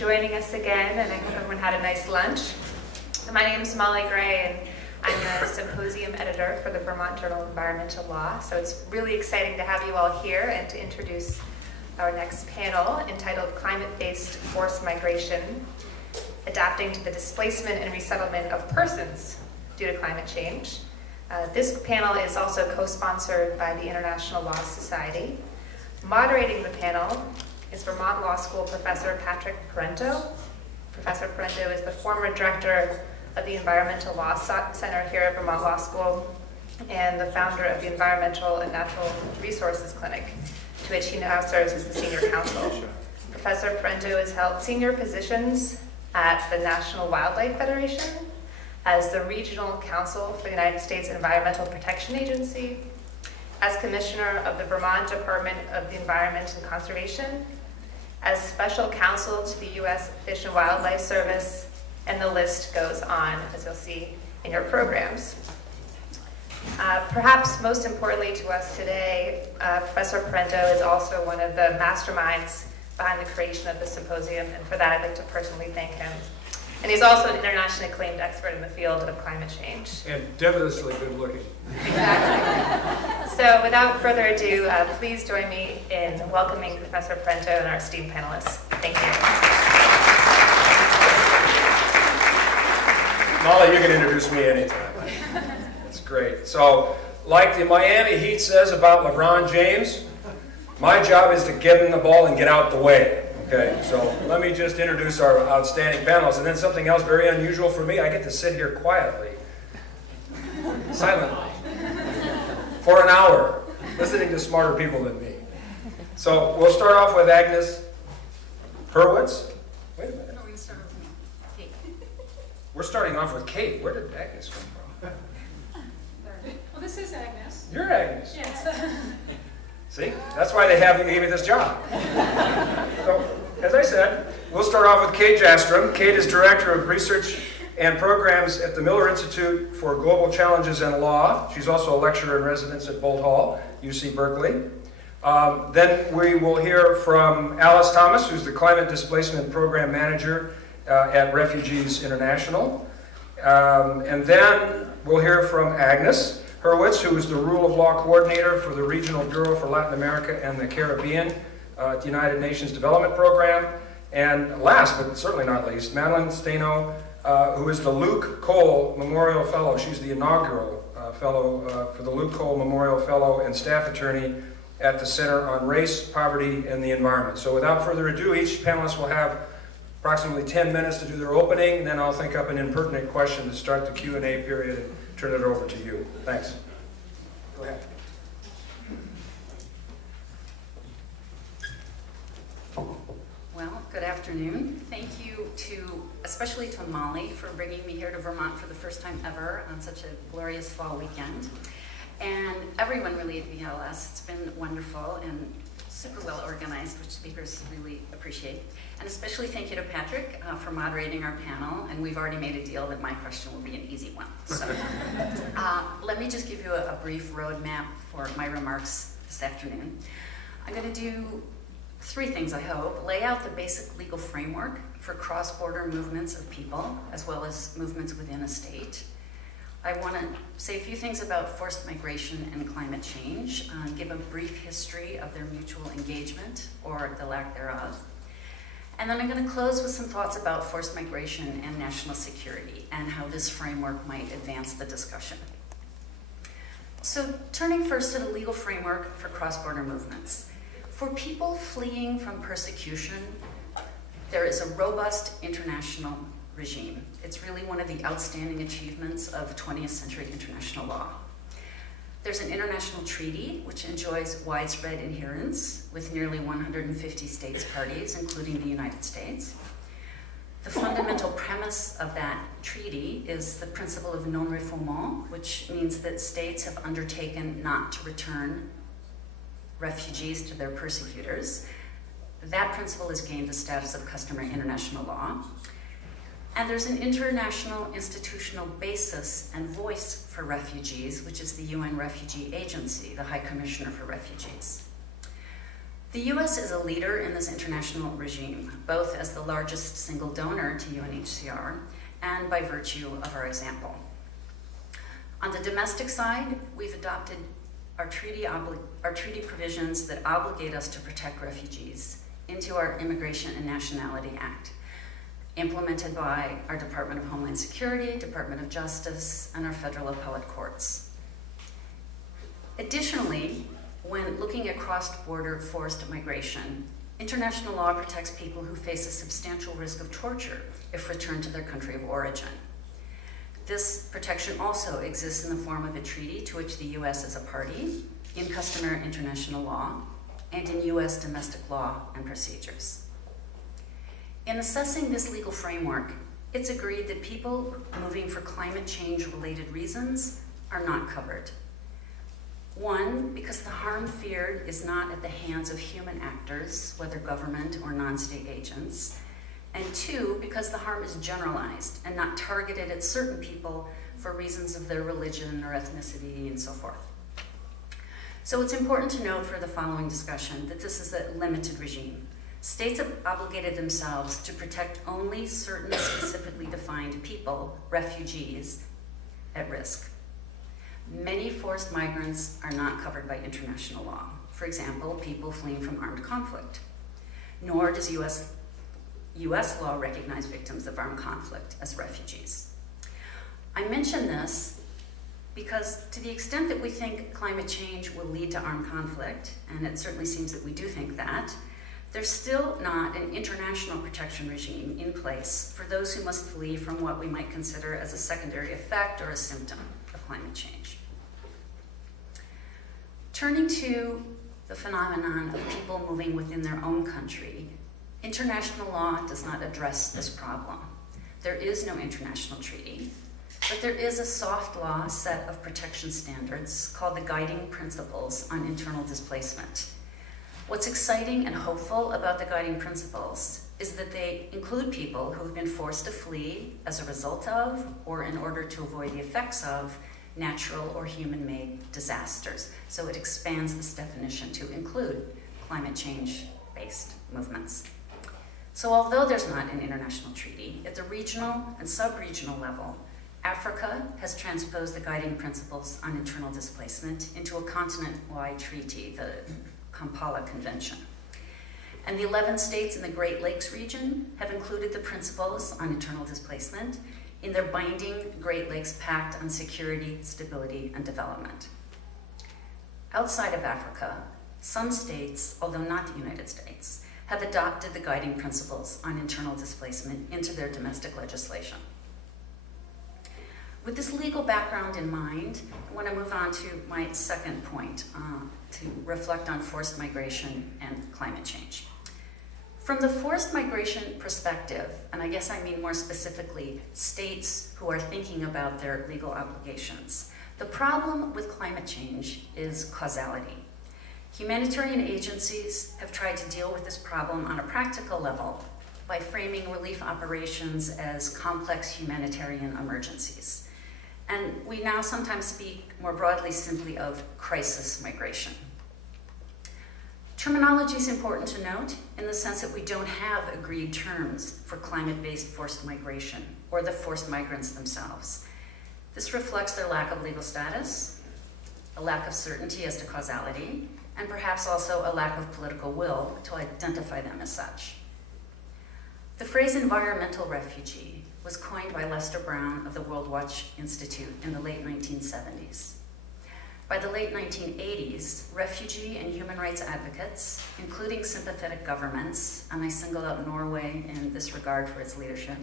Joining us again, and I hope everyone had a nice lunch. My name is Molly Gray, and I'm the symposium editor for the Vermont Journal of Environmental Law. So it's really exciting to have you all here and to introduce our next panel entitled Climate-Based Forced Migration, Adapting to the Displacement and Resettlement of Persons Due to Climate Change. This panel is also co-sponsored by the International Law Society. Moderating the panel is Vermont Law School Professor Patrick Parenteau. Professor Parenteau is the former director of the Environmental Law Center here at Vermont Law School and the founder of the Environmental and Natural Resources Clinic, to which he now serves as the senior counsel. Professor Parenteau has held senior positions at the National Wildlife Federation, as the regional counsel for the United States Environmental Protection Agency, as commissioner of the Vermont Department of the Environment and Conservation, as special counsel to the U.S. Fish and Wildlife Service, and the list goes on, as you'll see in your programs. Perhaps most importantly to us today, Professor Parenteau is also one of the masterminds behind the creation of the symposium, and for that I'd like to personally thank him. And he's also an internationally acclaimed expert in the field of climate change. And devilishly good looking. Exactly. So without further ado, please join me in welcoming Professor Parenteau and our esteemed panelists. Thank you. Molly, you can introduce me anytime. That's great. So, like the Miami Heat says about LeBron James, my job is to give him the ball and get out the way. Okay, so let me just introduce our outstanding panelists, and then something else very unusual for me, I get to sit here quietly, silently, for an hour, listening to smarter people than me. So we'll start off with Agnes Hurwitz. Wait a minute. No, we start with Kate. We're starting off with Kate. Where did Agnes come from? Well, this is Agnes. You're Agnes. Yes. See, that's why they gave me this job. So, as I said, we'll start off with Kate Jastram. Kate is Director of Research and Programs at the Miller Institute for Global Challenges and Law. She's also a lecturer in residence at Bolt Hall, UC Berkeley. Then we will hear from Alice Thomas, who's the Climate Displacement Program Manager at Refugees International. And then we'll hear from Agnes Hurwitz, who is the Rule of Law Coordinator for the Regional Bureau for Latin America and the Caribbean at the United Nations Development Program. And last, but certainly not least, Madeline Stano, who is the Luke Cole Memorial Fellow. She's the inaugural fellow for the Luke Cole Memorial Fellow and staff attorney at the Center on Race, Poverty, and the Environment. So without further ado, each panelist will have approximately 10 minutes to do their opening, and then I'll think up an impertinent question to start the Q&A period and turn it over to you. Thanks. Go ahead. Well, good afternoon. Thank you especially to Molly for bringing me here to Vermont for the first time ever on such a glorious fall weekend. And everyone really at VLS, it's been wonderful and super well organized, which speakers really appreciate. And especially thank you to Patrick for moderating our panel, and we've already made a deal that my question will be an easy one. So let me just give you a brief roadmap for my remarks this afternoon. I'm going to do three things, I hope. Lay out the basic legal framework for cross-border movements of people, as well as movements within a state. I want to say a few things about forced migration and climate change, give a brief history of their mutual engagement, or the lack thereof. And then I'm going to close with some thoughts about forced migration and national security, and how this framework might advance the discussion. So turning first to the legal framework for cross-border movements. For people fleeing from persecution, there is a robust international regime. It's really one of the outstanding achievements of 20th century international law. There's an international treaty which enjoys widespread adherence with nearly 150 states parties, including the United States. The fundamental premise of that treaty is the principle of non-refoulement, which means that states have undertaken not to return refugees to their persecutors. That principle has gained the status of customary international law. And there's an international institutional basis and voice for refugees, which is the UN Refugee Agency, the High Commissioner for Refugees. The US is a leader in this international regime, both as the largest single donor to UNHCR and by virtue of our example. On the domestic side, we've adopted our treaty provisions that obligate us to protect refugees into our Immigration and Nationality Act, implemented by our Department of Homeland Security, Department of Justice, and our federal appellate courts. Additionally, when looking at cross-border forced migration, international law protects people who face a substantial risk of torture if returned to their country of origin. This protection also exists in the form of a treaty to which the US is a party, in customary international law, and in US domestic law and procedures. In assessing this legal framework, it's agreed that people moving for climate change-related reasons are not covered. One, because the harm feared is not at the hands of human actors, whether government or non-state agents. And two, because the harm is generalized and not targeted at certain people for reasons of their religion or ethnicity and so forth. So it's important to note for the following discussion that this is a limited regime. States have obligated themselves to protect only certain specifically defined people, refugees, at risk. Many forced migrants are not covered by international law. For example, people fleeing from armed conflict. Nor does US law recognize victims of armed conflict as refugees. I mention this because to the extent that we think climate change will lead to armed conflict, and it certainly seems that we do think that, there's still not an international protection regime in place for those who must flee from what we might consider as a secondary effect or a symptom of climate change. Turning to the phenomenon of people moving within their own country, international law does not address this problem. There is no international treaty, but there is a soft law set of protection standards called the Guiding Principles on Internal Displacement. What's exciting and hopeful about the Guiding Principles is that they include people who have been forced to flee as a result of or in order to avoid the effects of natural or human-made disasters. So it expands this definition to include climate change-based movements. So although there's not an international treaty, at the regional and sub-regional level, Africa has transposed the Guiding Principles on Internal Displacement into a continent-wide treaty, the Kampala Convention. And the 11 states in the Great Lakes region have included the principles on internal displacement in their binding Great Lakes Pact on Security, Stability, and Development. Outside of Africa, some states, although not the United States, have adopted the Guiding Principles on internal displacement into their domestic legislation. With this legal background in mind, I want to move on to my second point, to reflect on forced migration and climate change. From the forced migration perspective, and I guess I mean more specifically states who are thinking about their legal obligations, the problem with climate change is causality. Humanitarian agencies have tried to deal with this problem on a practical level by framing relief operations as complex humanitarian emergencies. And we now sometimes speak more broadly simply of crisis migration. Terminology is important to note in the sense that we don't have agreed terms for climate-based forced migration or the forced migrants themselves. This reflects their lack of legal status, a lack of certainty as to causality, and perhaps also a lack of political will to identify them as such. The phrase environmental refugee was coined by Lester Brown of the World Watch Institute in the late 1970s. By the late 1980s, refugee and human rights advocates, including sympathetic governments, and I single out Norway in this regard for its leadership,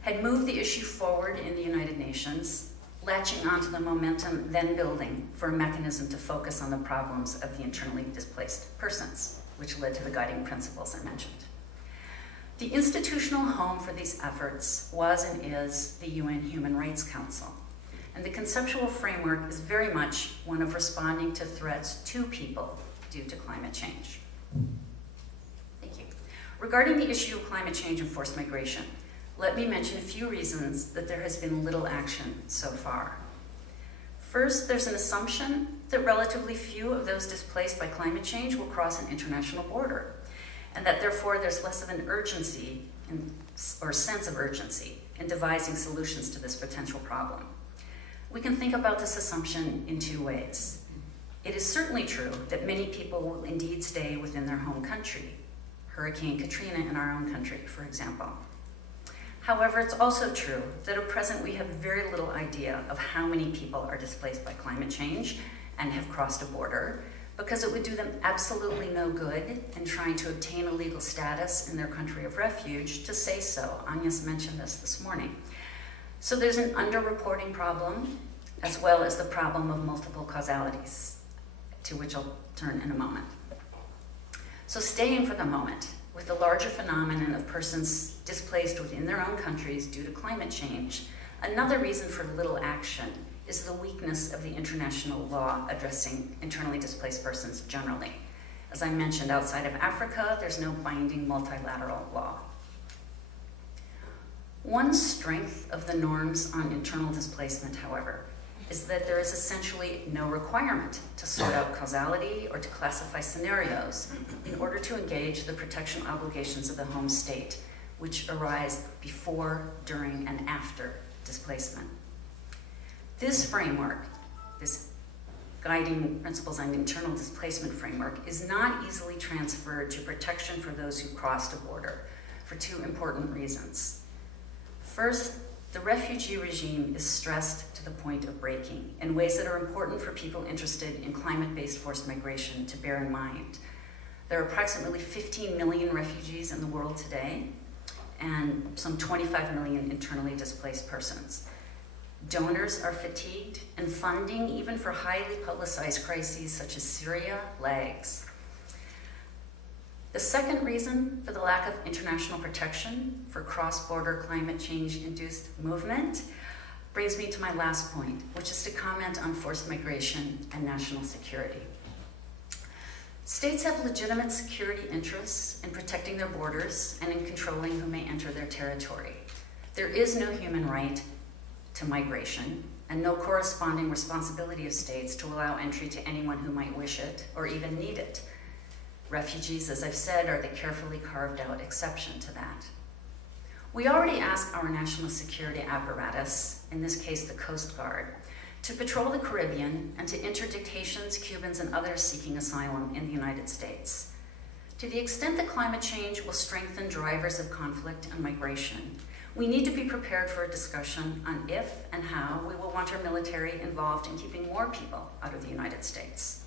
had moved the issue forward in the United Nations, latching onto the momentum then building for a mechanism to focus on the problems of the internally displaced persons, which led to the Guiding Principles I mentioned. The institutional home for these efforts was and is the UN Human Rights Council. And the conceptual framework is very much one of responding to threats to people due to climate change. Thank you. Regarding the issue of climate change and forced migration, let me mention a few reasons that there has been little action so far. First, there's an assumption that relatively few of those displaced by climate change will cross an international border, and that therefore there's less of an urgency or sense of urgency in devising solutions to this potential problem. We can think about this assumption in two ways. It is certainly true that many people will indeed stay within their home country. Hurricane Katrina in our own country, for example. However, it's also true that at present we have very little idea of how many people are displaced by climate change and have crossed a border, because it would do them absolutely no good in trying to obtain a legal status in their country of refuge to say so. Agnes mentioned this morning. So there's an underreporting problem, as well as the problem of multiple causalities, to which I'll turn in a moment. So staying for the moment with the larger phenomenon of persons displaced within their own countries due to climate change, another reason for little action is the weakness of the international law addressing internally displaced persons generally. As I mentioned, outside of Africa, there's no binding multilateral law. One strength of the norms on internal displacement, however, is that there is essentially no requirement to sort out causality or to classify scenarios in order to engage the protection obligations of the home state, which arise before, during, and after displacement. This framework, this guiding principles on internal displacement framework, is not easily transferred to protection for those who crossed a border for two important reasons. First, the refugee regime is stressed to the point of breaking in ways that are important for people interested in climate-based forced migration to bear in mind. There are approximately 15 million refugees in the world today, and some 25 million internally displaced persons. Donors are fatigued, and funding, even for highly publicized crises such as Syria, lags. The second reason for the lack of international protection for cross-border climate change-induced movement brings me to my last point, which is to comment on forced migration and national security. States have legitimate security interests in protecting their borders and in controlling who may enter their territory. There is no human right to migration and no corresponding responsibility of states to allow entry to anyone who might wish it or even need it. Refugees, as I've said, are the carefully carved out exception to that. We already ask our national security apparatus, in this case the Coast Guard, to patrol the Caribbean and to interdict Haitians, Cubans, and others seeking asylum in the United States. To the extent that climate change will strengthen drivers of conflict and migration, we need to be prepared for a discussion on if and how we will want our military involved in keeping more people out of the United States.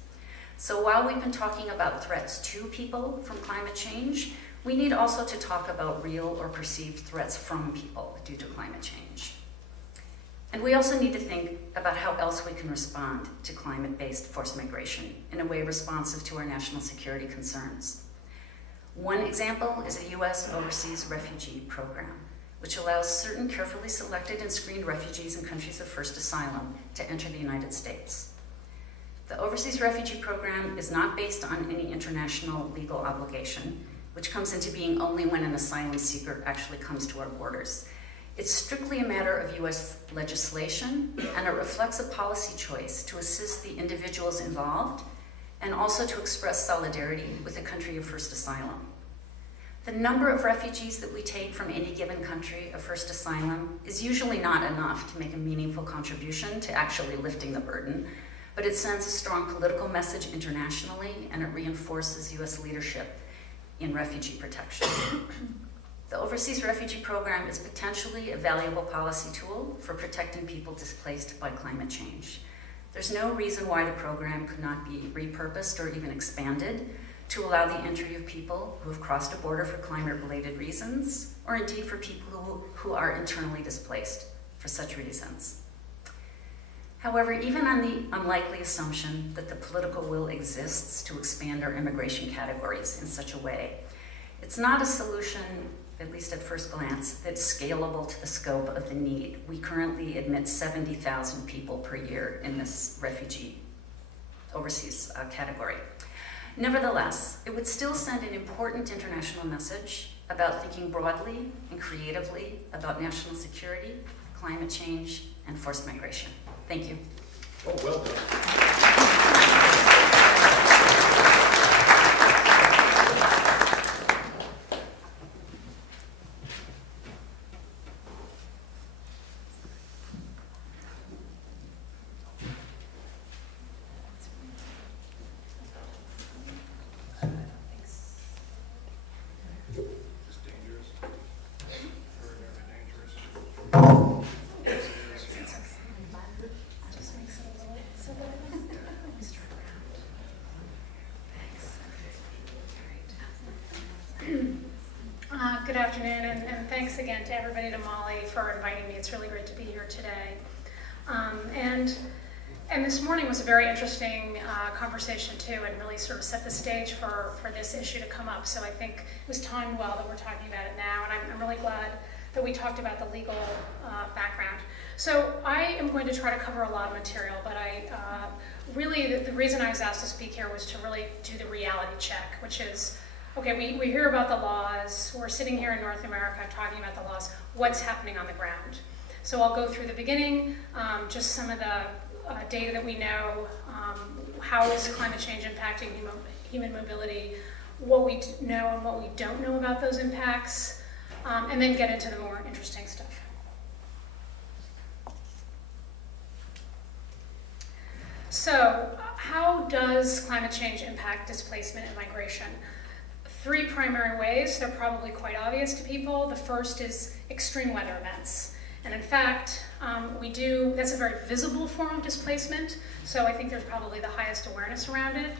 So while we've been talking about threats to people from climate change, we need also to talk about real or perceived threats from people due to climate change. And we also need to think about how else we can respond to climate-based forced migration in a way responsive to our national security concerns. One example is the US Overseas Refugee Program, which allows certain carefully selected and screened refugees in countries of first asylum to enter the United States. The Overseas Refugee Program is not based on any international legal obligation, which comes into being only when an asylum seeker actually comes to our borders. It's strictly a matter of US legislation, and it reflects a policy choice to assist the individuals involved and also to express solidarity with the country of first asylum. The number of refugees that we take from any given country of first asylum is usually not enough to make a meaningful contribution to actually lifting the burden, but it sends a strong political message internationally, and it reinforces US leadership in refugee protection. The Overseas Refugee Program is potentially a valuable policy tool for protecting people displaced by climate change. There's no reason why the program could not be repurposed or even expanded to allow the entry of people who have crossed a border for climate-related reasons, or indeed for people who are internally displaced for such reasons. However, even on the unlikely assumption that the political will exists to expand our immigration categories in such a way, it's not a solution, at least at first glance, that's scalable to the scope of the need. We currently admit 70,000 people per year in this refugee overseas category. Nevertheless, it would still send an important international message about thinking broadly and creatively about national security, climate change, and forced migration. Thank you. Oh, well done. Good afternoon, and thanks again to everybody, to Molly, for inviting me. It's really great to be here today. And this morning was a very interesting conversation too, and really sort of set the stage for this issue to come up. So I think it was timed well that we're talking about it now, and I'm really glad that we talked about the legal background. So I am going to try to cover a lot of material, but really the reason I was asked to speak here was to really do the reality check, which is, okay, we hear about the laws, we're sitting here in North America talking about the laws, what's happening on the ground? So I'll go through the beginning, just some of the data that we know, how is climate change impacting human mobility, what we know and what we don't know about those impacts, and then get into the more interesting stuff. So, how does climate change impact displacement and migration? Three primary ways. They're probably quite obvious to people. The first is extreme weather events. And in fact, that's a very visible form of displacement, so I think there's probably the highest awareness around it.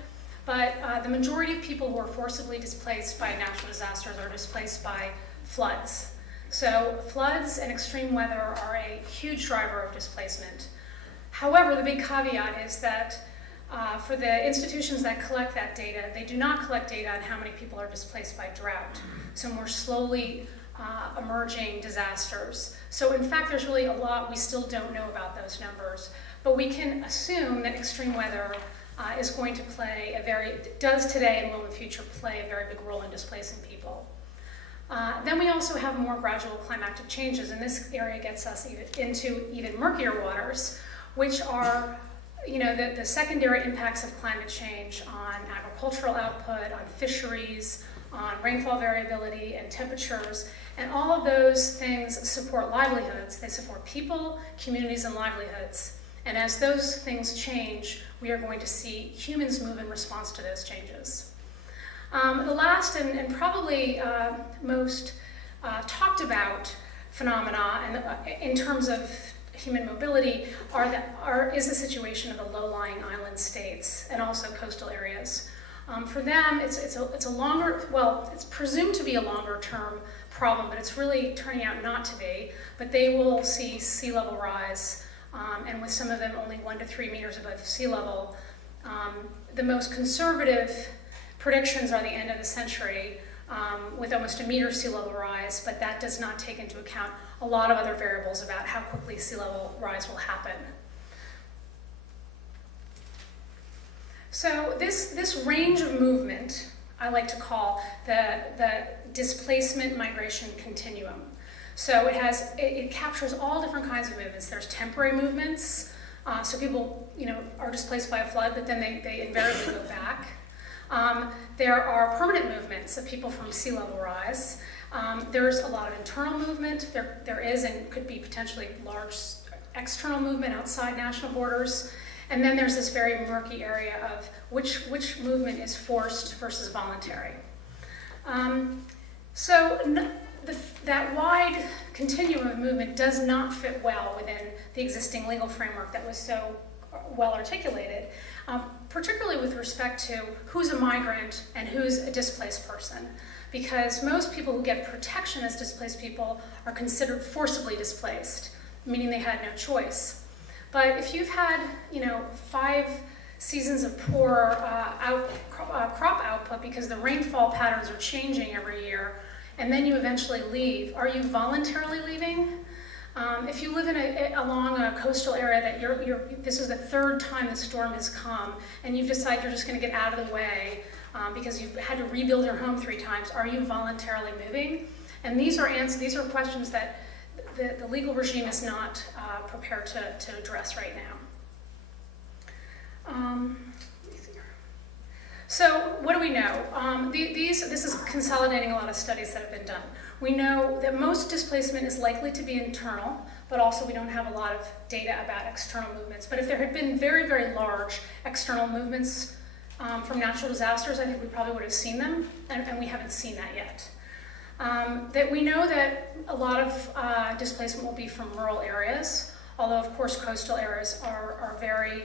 But the majority of people who are forcibly displaced by natural disasters are displaced by floods. So floods and extreme weather are a huge driver of displacement. However, the big caveat is that for the institutions that collect that data, they do not collect data on how many people are displaced by drought, so more slowly emerging disasters. So in fact, there's really a lot we still don't know about those numbers, but we can assume that extreme weather is going to does today and will in the future play a very big role in displacing people. Then we also have more gradual climatic changes, and this area gets us into even murkier waters, which are the secondary impacts of climate change on agricultural output, on fisheries, on rainfall variability and temperatures, and all of those things support livelihoods. They support people, communities, and livelihoods. And as those things change, we are going to see humans move in response to those changes. The last and probably most talked about phenomena in terms of human mobility is the situation of the low-lying island states and also coastal areas. For them, it's a longer, well, it's presumed to be a longer-term problem, but it's really turning out not to be. But they will see sea level rise, and with some of them only 1 to 3 meters above sea level. The most conservative predictions are the end of the century, with almost a meter sea level rise, but that does not take into account a lot of other variables about how quickly sea level rise will happen. So this range of movement, I like to call the displacement migration continuum. So it captures all different kinds of movements. There's temporary movements, so people are displaced by a flood, but then they invariably go back. There are permanent movements of people from sea level rise. There's a lot of internal movement. There is and could be potentially large external movement outside national borders. And then there's this very murky area of which movement is forced versus voluntary. That wide continuum of movement does not fit well within the existing legal framework that was so well articulated, particularly with respect to who's a migrant and who's a displaced person. Because most people who get protection as displaced people are considered forcibly displaced, meaning they had no choice. But if you've had, 5 seasons of poor crop output because the rainfall patterns are changing every year, and then you eventually leave, are you voluntarily leaving? If you live along a coastal area that this is the 3rd time the storm has come, and you've decided you're just going to get out of the way because you've had to rebuild your home 3 times, are you voluntarily moving? And these are questions that the legal regime is not prepared to address right now. So what do we know? This is consolidating a lot of studies that have been done. We know that most displacement is likely to be internal, but also we don't have a lot of data about external movements. But if there had been very, very large external movements from natural disasters, I think we probably would have seen them, and we haven't seen that yet. That we know that a lot of displacement will be from rural areas, although of course coastal areas are very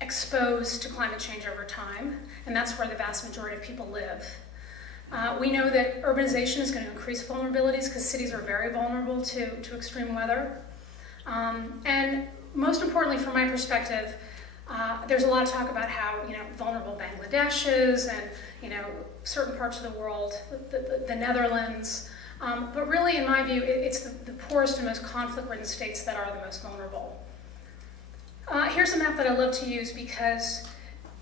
exposed to climate change over time, and that's where the vast majority of people live. We know that urbanization is going to increase vulnerabilities because cities are very vulnerable to extreme weather. And most importantly, from my perspective, there's a lot of talk about how vulnerable Bangladesh is, and certain parts of the world, the Netherlands. But really, in my view, it's the poorest and most conflict-ridden states that are the most vulnerable. Here's a map that I love to use because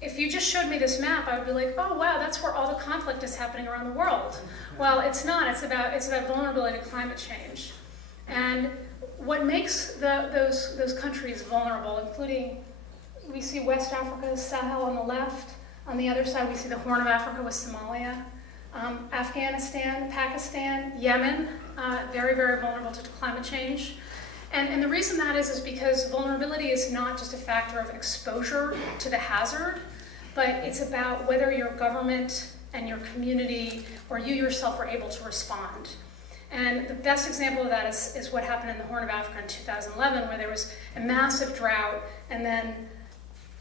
if you just showed me this map, I would be like, oh wow, that's where all the conflict is happening around the world. Well, it's not. It's about vulnerability to climate change. And what makes those countries vulnerable, including, we see West Africa, Sahel on the left. On the other side, we see the Horn of Africa with Somalia. Afghanistan, Pakistan, Yemen, very, very vulnerable to climate change. And the reason that is because vulnerability is not just a factor of exposure to the hazard, but it's about whether your government and your community or you yourself are able to respond. And the best example of that is what happened in the Horn of Africa in 2011, where there was a massive drought, and then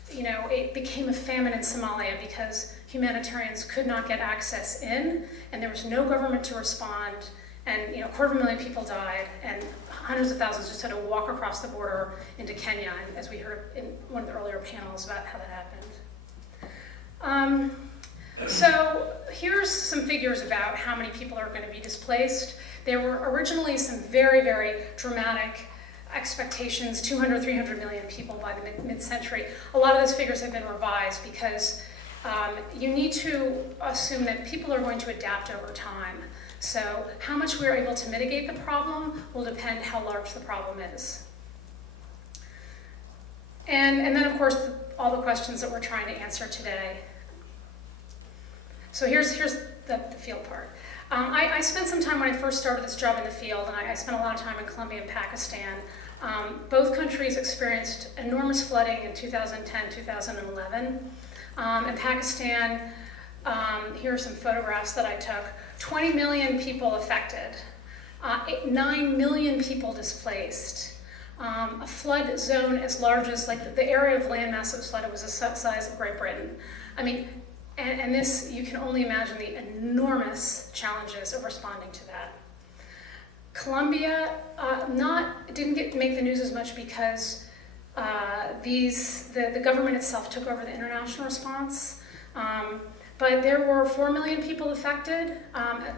it became a famine in Somalia because humanitarians could not get access in, and there was no government to respond, and 250,000 people died, and hundreds of thousands just had to walk across the border into Kenya, and as we heard in one of the earlier panels about how that happened. So here's some figures about how many people are going to be displaced. There were originally some very, very dramatic expectations, 200, 300 million people by the mid-century. A lot of those figures have been revised because you need to assume that people are going to adapt over time. So how much we're able to mitigate the problem will depend how large the problem is. And then, of course, all the questions that we're trying to answer today. So here's the field part. I spent some time when I first started this job in the field, and I spent a lot of time in Colombia and Pakistan. Both countries experienced enormous flooding in 2010, 2011. In Pakistan, here are some photographs that I took. 20 million people affected, 9 million people displaced, a flood zone as large as, the area of landmass that was flooded was the size of Great Britain. I mean, and this, you can only imagine the enormous challenges of responding to that. Colombia didn't make the news as much because the government itself took over the international response. But there were 4 million people affected.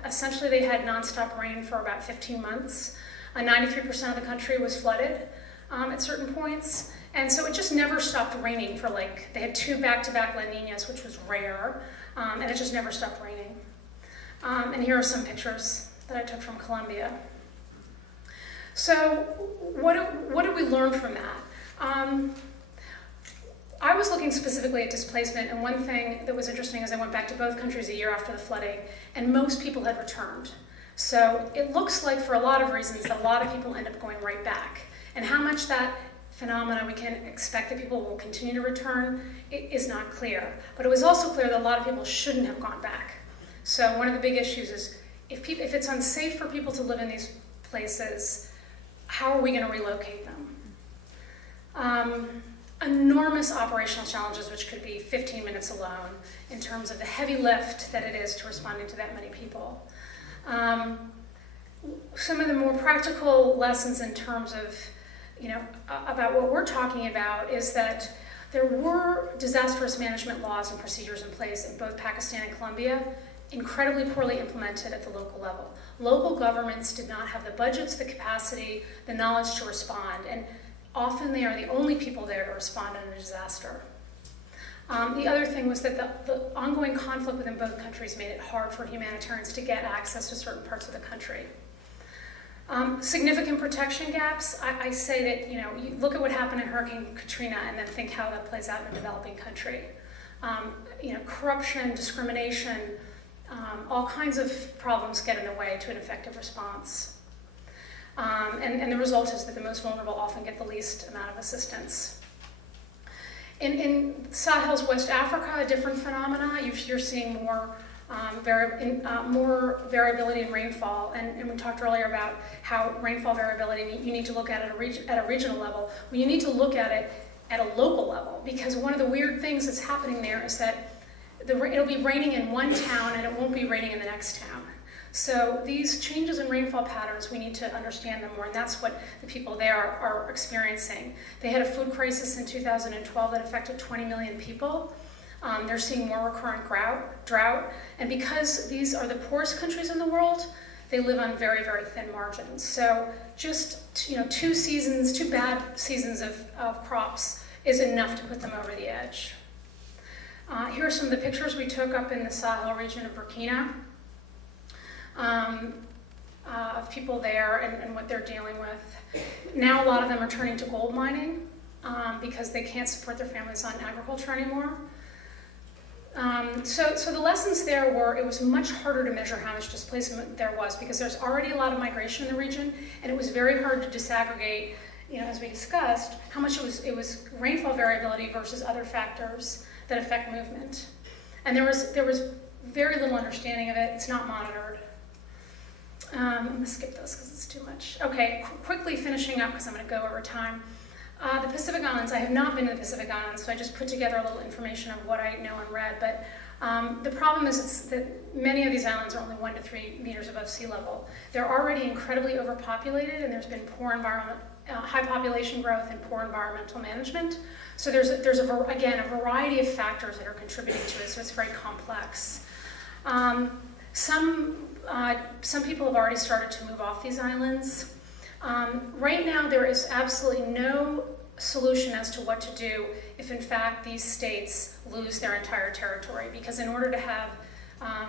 Essentially, they had nonstop rain for about 15 months. 93% of the country was flooded at certain points. And so it just never stopped raining for they had 2 back-to-back La Niñas, which was rare, and it just never stopped raining. And here are some pictures that I took from Colombia. So what did we learn from that? I was looking specifically at displacement, and one thing that was interesting is I went back to both countries a year after the flooding, and most people had returned. So it looks like, for a lot of reasons, that a lot of people end up going right back. And how much that phenomena we can expect that people will continue to return is not clear. But it was also clear that a lot of people shouldn't have gone back. So one of the big issues is if it's unsafe for people to live in these places, how are we going to relocate them? Enormous operational challenges, which could be 15 minutes alone, in terms of the heavy lift that it is to responding to that many people. Some of the more practical lessons in terms of, about what we're talking about is that there were disaster risk management laws and procedures in place in both Pakistan and Colombia, incredibly poorly implemented at the local level. Local governments did not have the budgets, the capacity, the knowledge to respond, and often they are the only people there to respond in a disaster. The other thing was that the ongoing conflict within both countries made it hard for humanitarians to get access to certain parts of the country. Significant protection gaps. I say that, you look at what happened in Hurricane Katrina and then think how that plays out in a developing country. Corruption, discrimination, all kinds of problems get in the way to an effective response. And the result is that the most vulnerable often get the least amount of assistance. In Sahel's West Africa, a different phenomena, you're seeing more variability in rainfall, and we talked earlier about how rainfall variability, you need to look at it at a regional level. Well, you need to look at it at a local level, because one of the weird things that's happening there is that it'll be raining in one town and it won't be raining in the next town. So these changes in rainfall patterns, we need to understand them more, and that's what the people there are experiencing. They had a food crisis in 2012 that affected 20 million people. They're seeing more recurrent drought, and because these are the poorest countries in the world, they live on very, very thin margins. So just 2 bad seasons of crops is enough to put them over the edge. Here are some of the pictures we took up in the Sahel region of Burkina of people there and what they're dealing with. Now a lot of them are turning to gold mining because they can't support their families on agriculture anymore. So the lessons there were, it was much harder to measure how much displacement there was because there's already a lot of migration in the region, and it was very hard to disaggregate, as we discussed, how much it was rainfall variability versus other factors that affect movement. And there was very little understanding of it. It's not monitored. I'm going to skip this because it's too much. Okay, quickly finishing up because I'm going to go over time. The Pacific Islands, I have not been to the Pacific Islands, so I just put together a little information of what I know and read, but the problem is that many of these islands are only 1 to 3 meters above sea level. They're already incredibly overpopulated, and there's been high population growth and poor environmental management. So there's again, a variety of factors that are contributing to it, so it's very complex. Some people have already started to move off these islands. Right now, there is absolutely no solution as to what to do if, in fact, these states lose their entire territory. Because in order to have a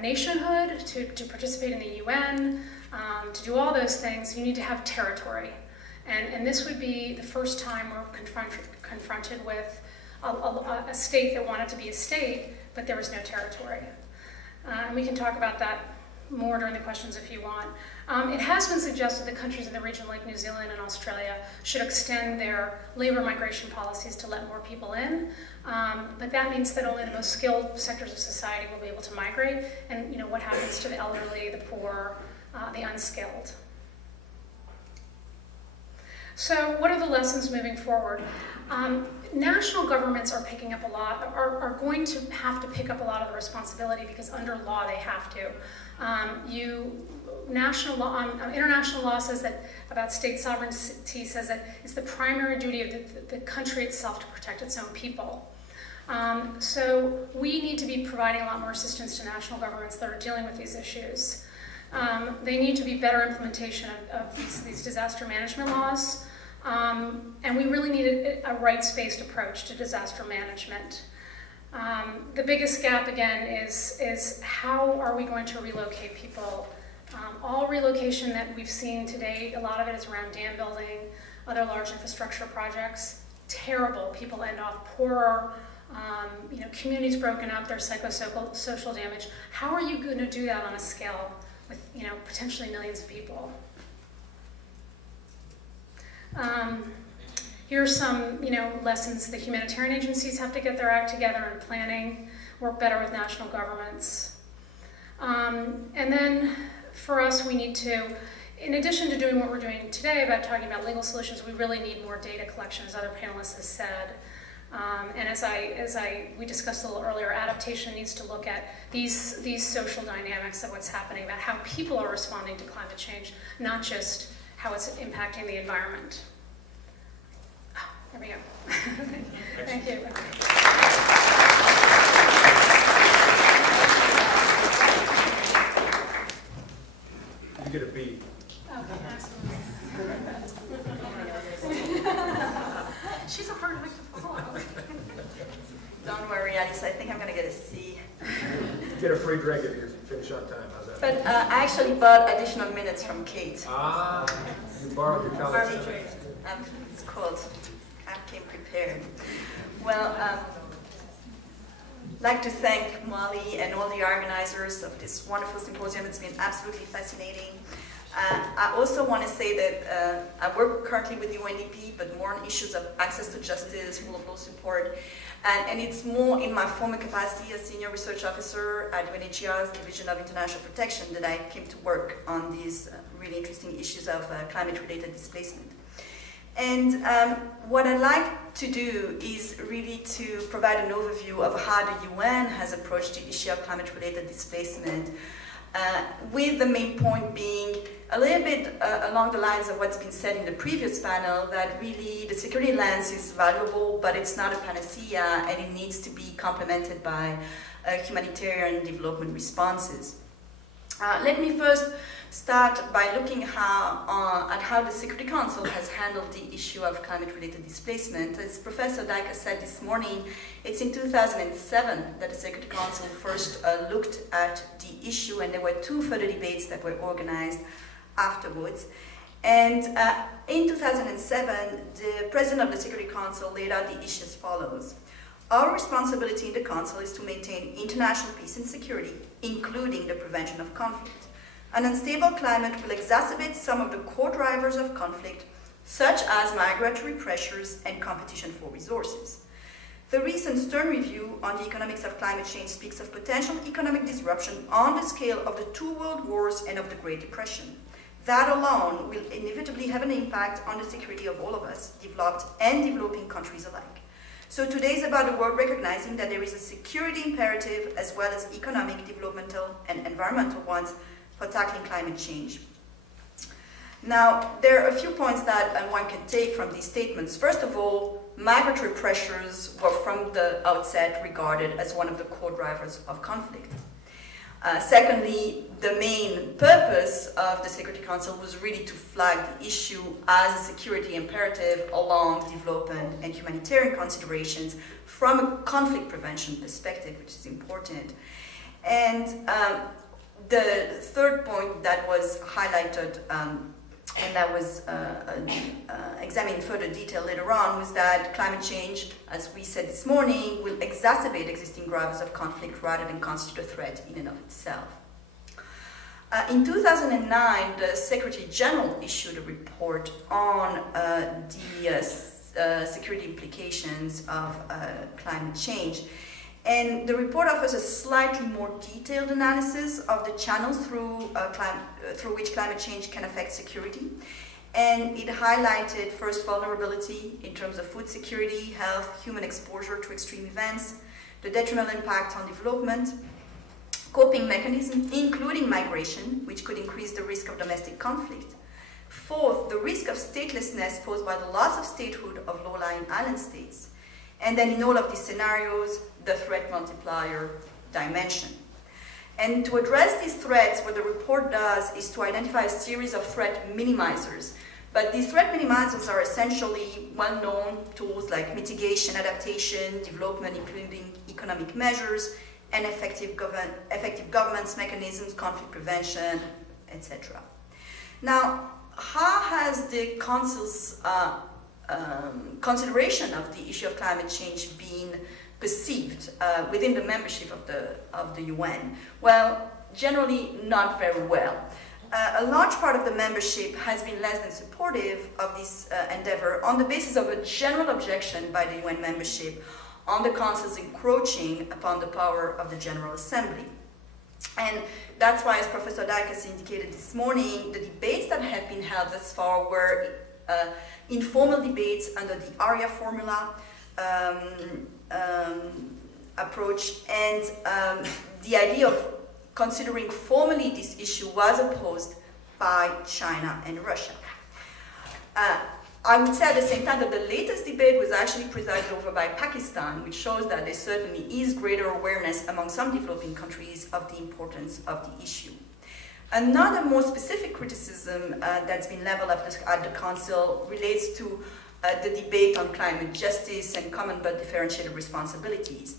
nationhood, to participate in the UN, to do all those things, you need to have territory. And this would be the first time we're confronted with a state that wanted to be a state, but there was no territory. And we can talk about that more during the questions if you want. It has been suggested that countries in the region like New Zealand and Australia should extend their labor migration policies to let more people in, but that means that only the most skilled sectors of society will be able to migrate, and what happens to the elderly, the poor, the unskilled. So what are the lessons moving forward? National governments are picking up a lot, are going to have to pick up a lot of the responsibility because under law they have to. International law says that about state sovereignty says that it's the primary duty of the country itself to protect its own people. So we need to be providing a lot more assistance to national governments that are dealing with these issues. They need to be better implementation of these disaster management laws. And we really need a rights-based approach to disaster management. The biggest gap, again, is how are we going to relocate people? All relocation that we've seen today, a lot of it is around dam building, other large infrastructure projects. Terrible. People end off poorer. Communities broken up. There's psychosocial damage. How are you going to do that on a scale with potentially millions of people? Here are some lessons. The humanitarian agencies have to get their act together in planning, work better with national governments. And then for us, we need to, in addition to doing what we're doing today about talking about legal solutions, we really need more data collection, as other panelists have said. And as we discussed a little earlier, adaptation needs to look at these social dynamics of what's happening, about how people are responding to climate change, not just how it's impacting the environment. Oh, there we go. Thank you. You get a B. Okay, absolutely. She's a hard act to follow. Don't worry, Alice. I think I'm going to get a C. You get a free drink if you finish on time. How's that? But I actually bought additional minutes from Kate. Ah, you borrowed your colleagues. It's called I Came Prepared. Well, I'd like to thank Molly and all the organizers of this wonderful symposium. It's been absolutely fascinating. I also want to say that I work currently with UNDP, but more on issues of access to justice, rule of law support, and it's more in my former capacity as Senior Research Officer at UNHCR's Division of International Protection that I came to work on these really interesting issues of climate-related displacement. And what I'd like to do is really to provide an overview of how the UN has approached the issue of climate-related displacement, with the main point being a little bit along the lines of what's been said in the previous panel, that really the security lens is valuable, but it's not a panacea, and it needs to be complemented by humanitarian development responses. Let me first start by looking at how the Security Council has handled the issue of climate-related displacement. As Professor Dijker said this morning, it's in 2007 that the Security Council first looked at the issue, and there were 2 further debates that were organized afterwards. And in 2007, the President of the Security Council laid out the issue as follows. Our responsibility in the Council is to maintain international peace and security, including the prevention of conflict. An unstable climate will exacerbate some of the core drivers of conflict, such as migratory pressures and competition for resources. The recent Stern review on the economics of climate change speaks of potential economic disruption on the scale of the 2 world wars and of the Great Depression. That alone will inevitably have an impact on the security of all of us, developed and developing countries alike. So today is about the world recognizing that there is a security imperative as well as economic, developmental, and environmental ones for tackling climate change. Now, there are a few points that one can take from these statements. First of all, migratory pressures were from the outset regarded as one of the core drivers of conflict. Secondly, the main purpose of the Security Council was really to flag the issue as a security imperative along development and humanitarian considerations from a conflict prevention perspective, which is important. And the third point that was highlighted and that was examined in further detail later on was that climate change, as we said this morning, will exacerbate existing drivers of conflict rather than constitute a threat in and of itself. In 2009, the Secretary General issued a report on the security implications of climate change. And the report offers a slightly more detailed analysis of the channels through which climate change can affect security. And it highlighted first vulnerability in terms of food security, health, human exposure to extreme events, the detrimental impact on development, coping mechanisms, including migration, which could increase the risk of domestic conflict. Fourth, the risk of statelessness posed by the loss of statehood of low-lying island states. And then in all of these scenarios, the threat multiplier dimension. And to address these threats, what the report does is to identify a series of threat minimizers. But these threat minimizers are essentially well-known tools like mitigation, adaptation, development, including economic measures, and effective governance mechanisms, conflict prevention, etc. Now, how has the Council's consideration of the issue of climate change been perceived within the membership of the UN? Well, generally not very well. A large part of the membership has been less than supportive of this endeavor on the basis of a general objection by the UN membership on the Council's encroaching upon the power of the General Assembly. And that's why, as Professor Dijker indicated this morning, the debates that have been held thus far were informal debates under the ARIA formula approach, and the idea of considering formally this issue was opposed by China and Russia. I would say at the same time that the latest debate was actually presided over by Pakistan, which shows that there certainly is greater awareness among some developing countries of the importance of the issue. Another more specific criticism that's been leveled at the Council relates to the debate on climate justice and common but differentiated responsibilities.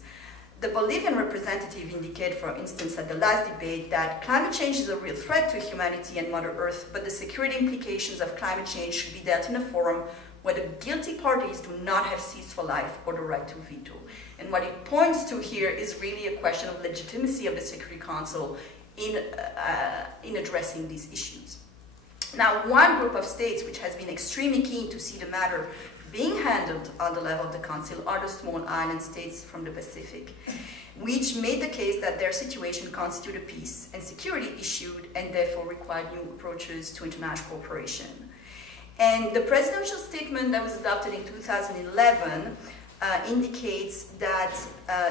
The Bolivian representative indicated, for instance, at the last debate that climate change is a real threat to humanity and Mother Earth, but the security implications of climate change should be dealt in a forum where the guilty parties do not have cease for life or the right to veto. And what it points to here is really a question of legitimacy of the Security Council in addressing these issues. Now, one group of states which has been extremely keen to see the matter being handled on the level of the Council are the small island states from the Pacific, which made the case that their situation constituted a peace and security issue and therefore required new approaches to international cooperation. And the presidential statement that was adopted in 2011 indicates that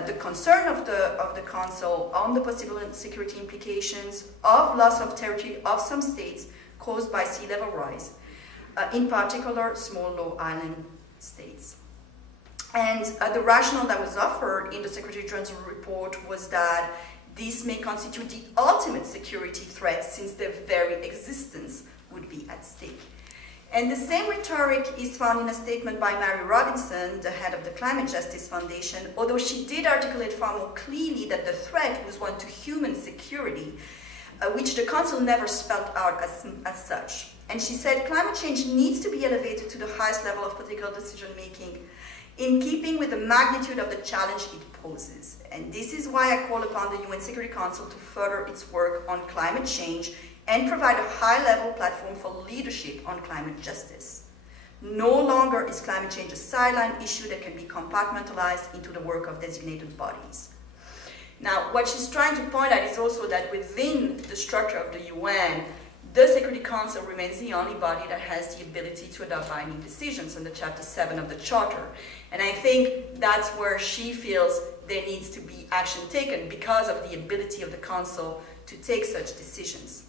the concern of the Council on the possible security implications of loss of territory of some states caused by sea level rise, in particular small low island states. And the rationale that was offered in the Secretary General's report was that this may constitute the ultimate security threat since their very existence would be at stake. And the same rhetoric is found in a statement by Mary Robinson, the head of the Climate Justice Foundation, although she did articulate far more clearly that the threat was one to human security, which the Council never spelled out as such. And she said climate change needs to be elevated to the highest level of political decision-making in keeping with the magnitude of the challenge it poses. And this is why I call upon the UN Security Council to further its work on climate change and provide a high-level platform for leadership on climate justice. No longer is climate change a sideline issue that can be compartmentalized into the work of designated bodies. Now, what she's trying to point out is also that within the structure of the UN, the Security Council remains the only body that has the ability to adopt binding decisions under Chapter 7 of the Charter. And I think that's where she feels there needs to be action taken because of the ability of the Council to take such decisions.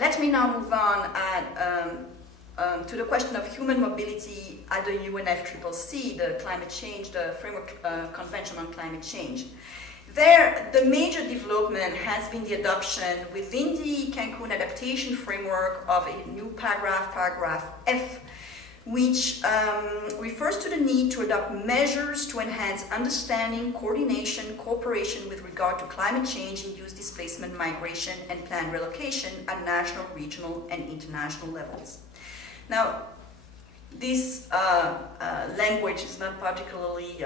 Let me now move on to the question of human mobility at the UNFCCC, the climate change, the Framework Convention on Climate Change. There, the major development has been the adoption within the Cancun adaptation framework of a new paragraph F, which refers to the need to adopt measures to enhance understanding, coordination, cooperation with regard to climate change-induced displacement, migration, and planned relocation at national, regional, and international levels. Now, this language is not particularly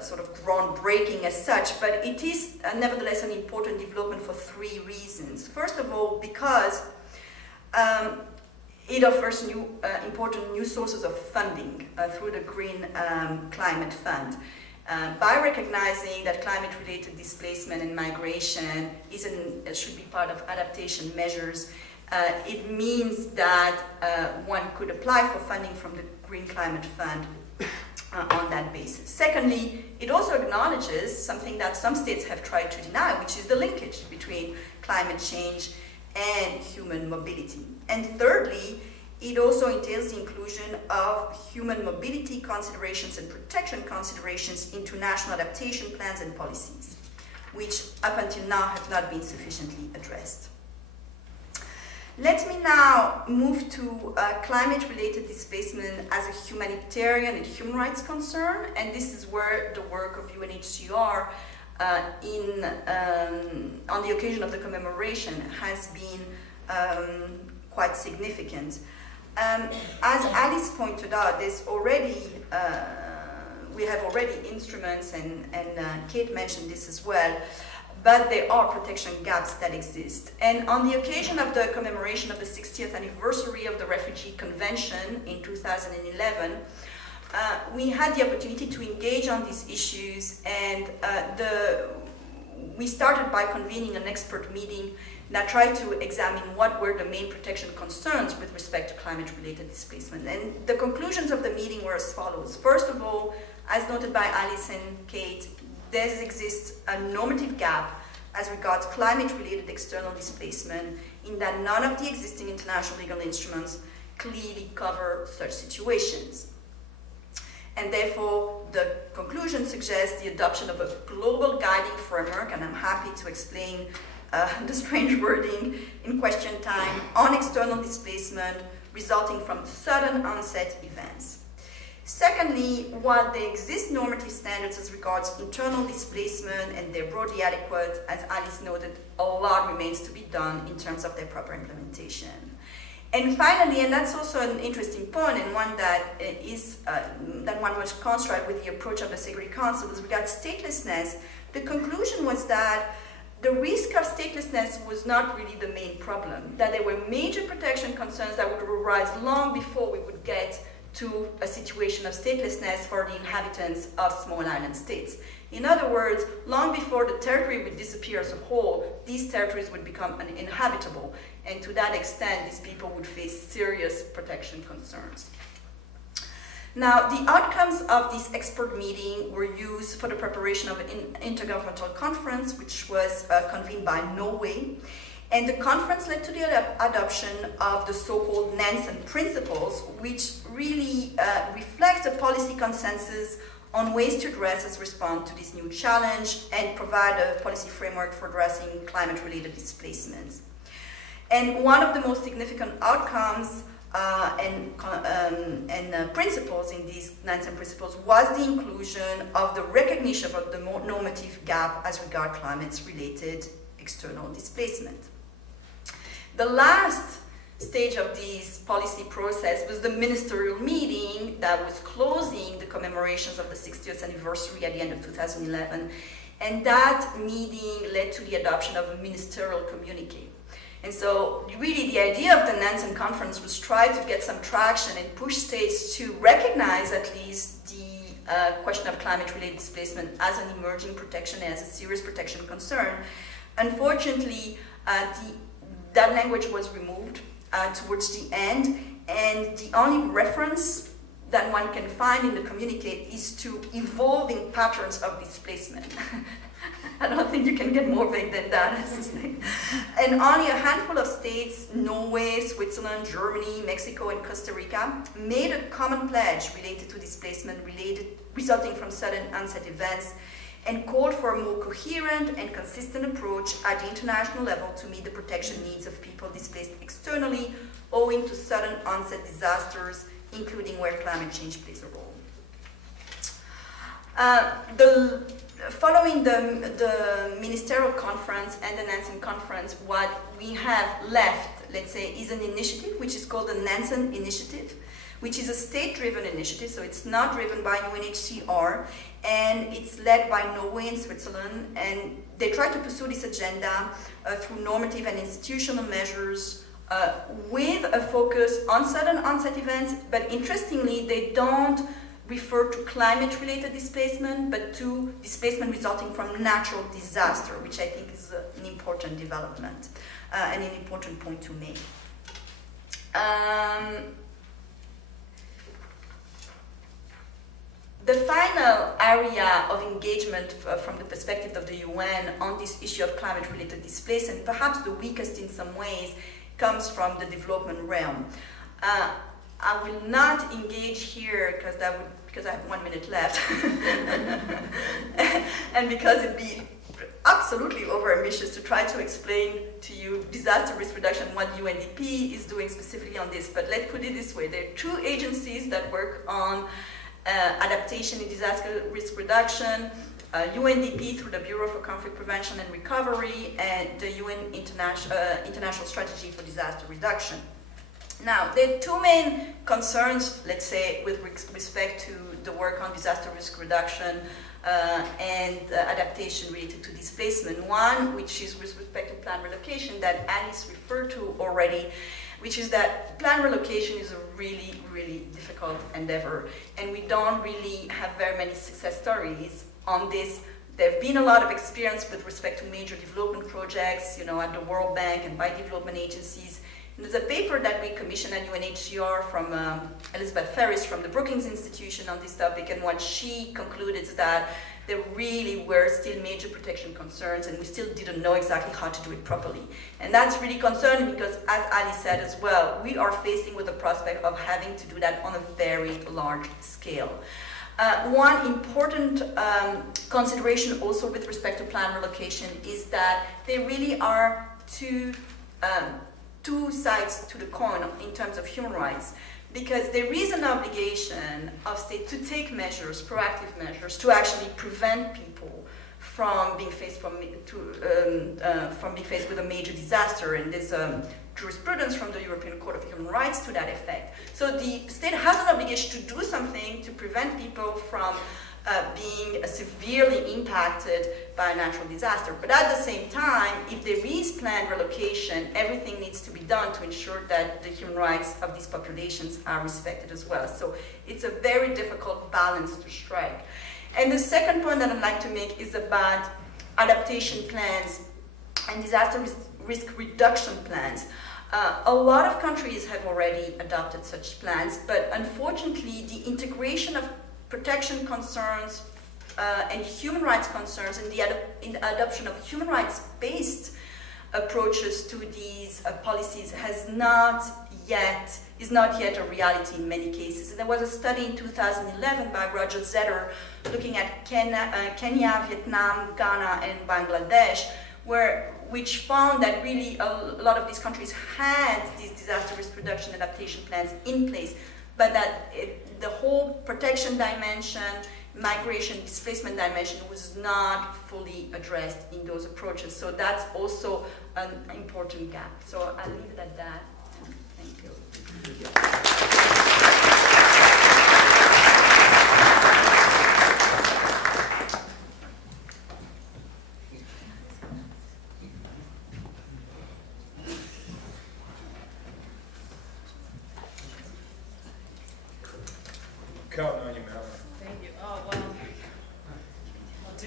sort of groundbreaking as such, but it is nevertheless an important development for three reasons. First of all, because it offers important new sources of funding through the Green Climate Fund. By recognizing that climate-related displacement and migration should be part of adaptation measures, it means that one could apply for funding from the Green Climate Fund on that basis. Secondly, it also acknowledges something that some states have tried to deny, which is the linkage between climate change and human mobility. And thirdly, it also entails the inclusion of human mobility considerations and protection considerations into national adaptation plans and policies, which up until now have not been sufficiently addressed. Let me now move to climate-related displacement as a humanitarian and human rights concern, and this is where the work of UNHCR on the occasion of the commemoration has been quite significant. As Alice pointed out, there's already we have already instruments, and Kate mentioned this as well, but there are protection gaps that exist. And on the occasion of the commemoration of the 60th anniversary of the Refugee Convention in 2011, we had the opportunity to engage on these issues, and we started by convening an expert meeting that tried to examine what were the main protection concerns with respect to climate-related displacement. And the conclusions of the meeting were as follows. First of all, as noted by Alice and Kate, there exists a normative gap as regards climate-related external displacement in that none of the existing international legal instruments clearly cover such situations. And therefore, the conclusion suggests the adoption of a global guiding framework, and I'm happy to explain the strange wording in question time, on external displacement resulting from sudden onset events. Secondly, while there exist normative standards as regards internal displacement and they're broadly adequate, as Alice noted, a lot remains to be done in terms of their proper implementation. And finally, and that's also an interesting point, and one that that one must construct with the approach of the Security Council as regards statelessness, the conclusion was that the risk of statelessness was not really the main problem, that there were major protection concerns that would arise long before we would get to a situation of statelessness for the inhabitants of small island states. In other words, long before the territory would disappear as a whole, these territories would become uninhabitable, and to that extent, these people would face serious protection concerns. Now, the outcomes of this expert meeting were used for the preparation of an intergovernmental conference, which was convened by Norway. And the conference led to the adoption of the so-called Nansen Principles, which really reflects a policy consensus on ways to address and respond to this new challenge and provide a policy framework for addressing climate-related displacements. And one of the most significant outcomes and principles in these Nansen Principles was the inclusion of the recognition of the normative gap as regard climate-related external displacement. The last stage of this policy process was the ministerial meeting that was closing the commemorations of the 60th anniversary at the end of 2011, and that meeting led to the adoption of a ministerial communique. And so really the idea of the Nansen Conference was try to get some traction and push states to recognize at least the question of climate-related displacement as an emerging protection, as a serious protection concern. Unfortunately, that language was removed towards the end, and the only reference that one can find in the communique is to evolving patterns of displacement. I don't think you can get more vague than that. And only a handful of states, Norway, Switzerland, Germany, Mexico, and Costa Rica, made a common pledge related to displacement resulting from sudden onset events, and called for a more coherent and consistent approach at the international level to meet the protection needs of people displaced externally owing to sudden onset disasters, including where climate change plays a role. Following the ministerial conference and the Nansen Conference, what we have left, let's say, is an initiative which is called the Nansen Initiative, which is a state-driven initiative, so it's not driven by UNHCR, and it's led by Norway and Switzerland, and they try to pursue this agenda through normative and institutional measures with a focus on sudden onset events, but interestingly, they don't refer to climate-related displacement, but to displacement resulting from natural disaster, which I think is an important development and an important point to make. The final area of engagement from the perspective of the UN on this issue of climate-related displacement, perhaps the weakest in some ways, comes from the development realm. I will not engage here because I have 1 minute left, and because it'd be absolutely overambitious to try to explain to you disaster risk reduction, what UNDP is doing specifically on this. But let's put it this way: there are two agencies that work on adaptation and disaster risk reduction. UNDP through the Bureau for Conflict Prevention and Recovery, and the UN International Strategy for Disaster Reduction. Now, there are two main concerns, let's say, with respect to the work on disaster risk reduction and adaptation related to displacement. One, which is with respect to plan relocation that Alice referred to already, which is that plan relocation is a really, really difficult endeavor, and we don't really have very many success stories on this. There have been a lot of experience with respect to major development projects, you know, at the World Bank and by development agencies. And there's a paper that we commissioned at UNHCR from Elizabeth Ferris from the Brookings Institution on this topic, and what she concluded is that there really were still major protection concerns, and we still didn't know exactly how to do it properly. And that's really concerning because, as Ali said as well, we are facing with the prospect of having to do that on a very large scale. One important consideration also with respect to plan relocation is that there really are two sides to the coin in terms of human rights. because there is an obligation of state to take measures, proactive measures, to actually prevent people from being faced with a major disaster. And there's jurisprudence from the European Court of Human Rights to that effect. So the state has an obligation to do something to prevent people from being severely impacted by a natural disaster. But at the same time, if there is planned relocation, everything needs to be done to ensure that the human rights of these populations are respected as well. So it's a very difficult balance to strike. And the second point that I'd like to make is about adaptation plans and disaster risk reduction plans. A lot of countries have already adopted such plans, but unfortunately, the integration of protection concerns and human rights concerns in the adoption of human rights-based approaches to these policies is not yet a reality in many cases. And there was a study in 2011 by Roger Zetter looking at Kenya, Vietnam, Ghana, and Bangladesh, which found that really a lot of these countries had these disaster risk reduction adaptation plans in place, but that the whole protection dimension, migration, displacement dimension was not fully addressed in those approaches. So that's also an important gap. So I'll leave it at that. Thank you. Counting on you, Madeline. Thank you. Oh, well,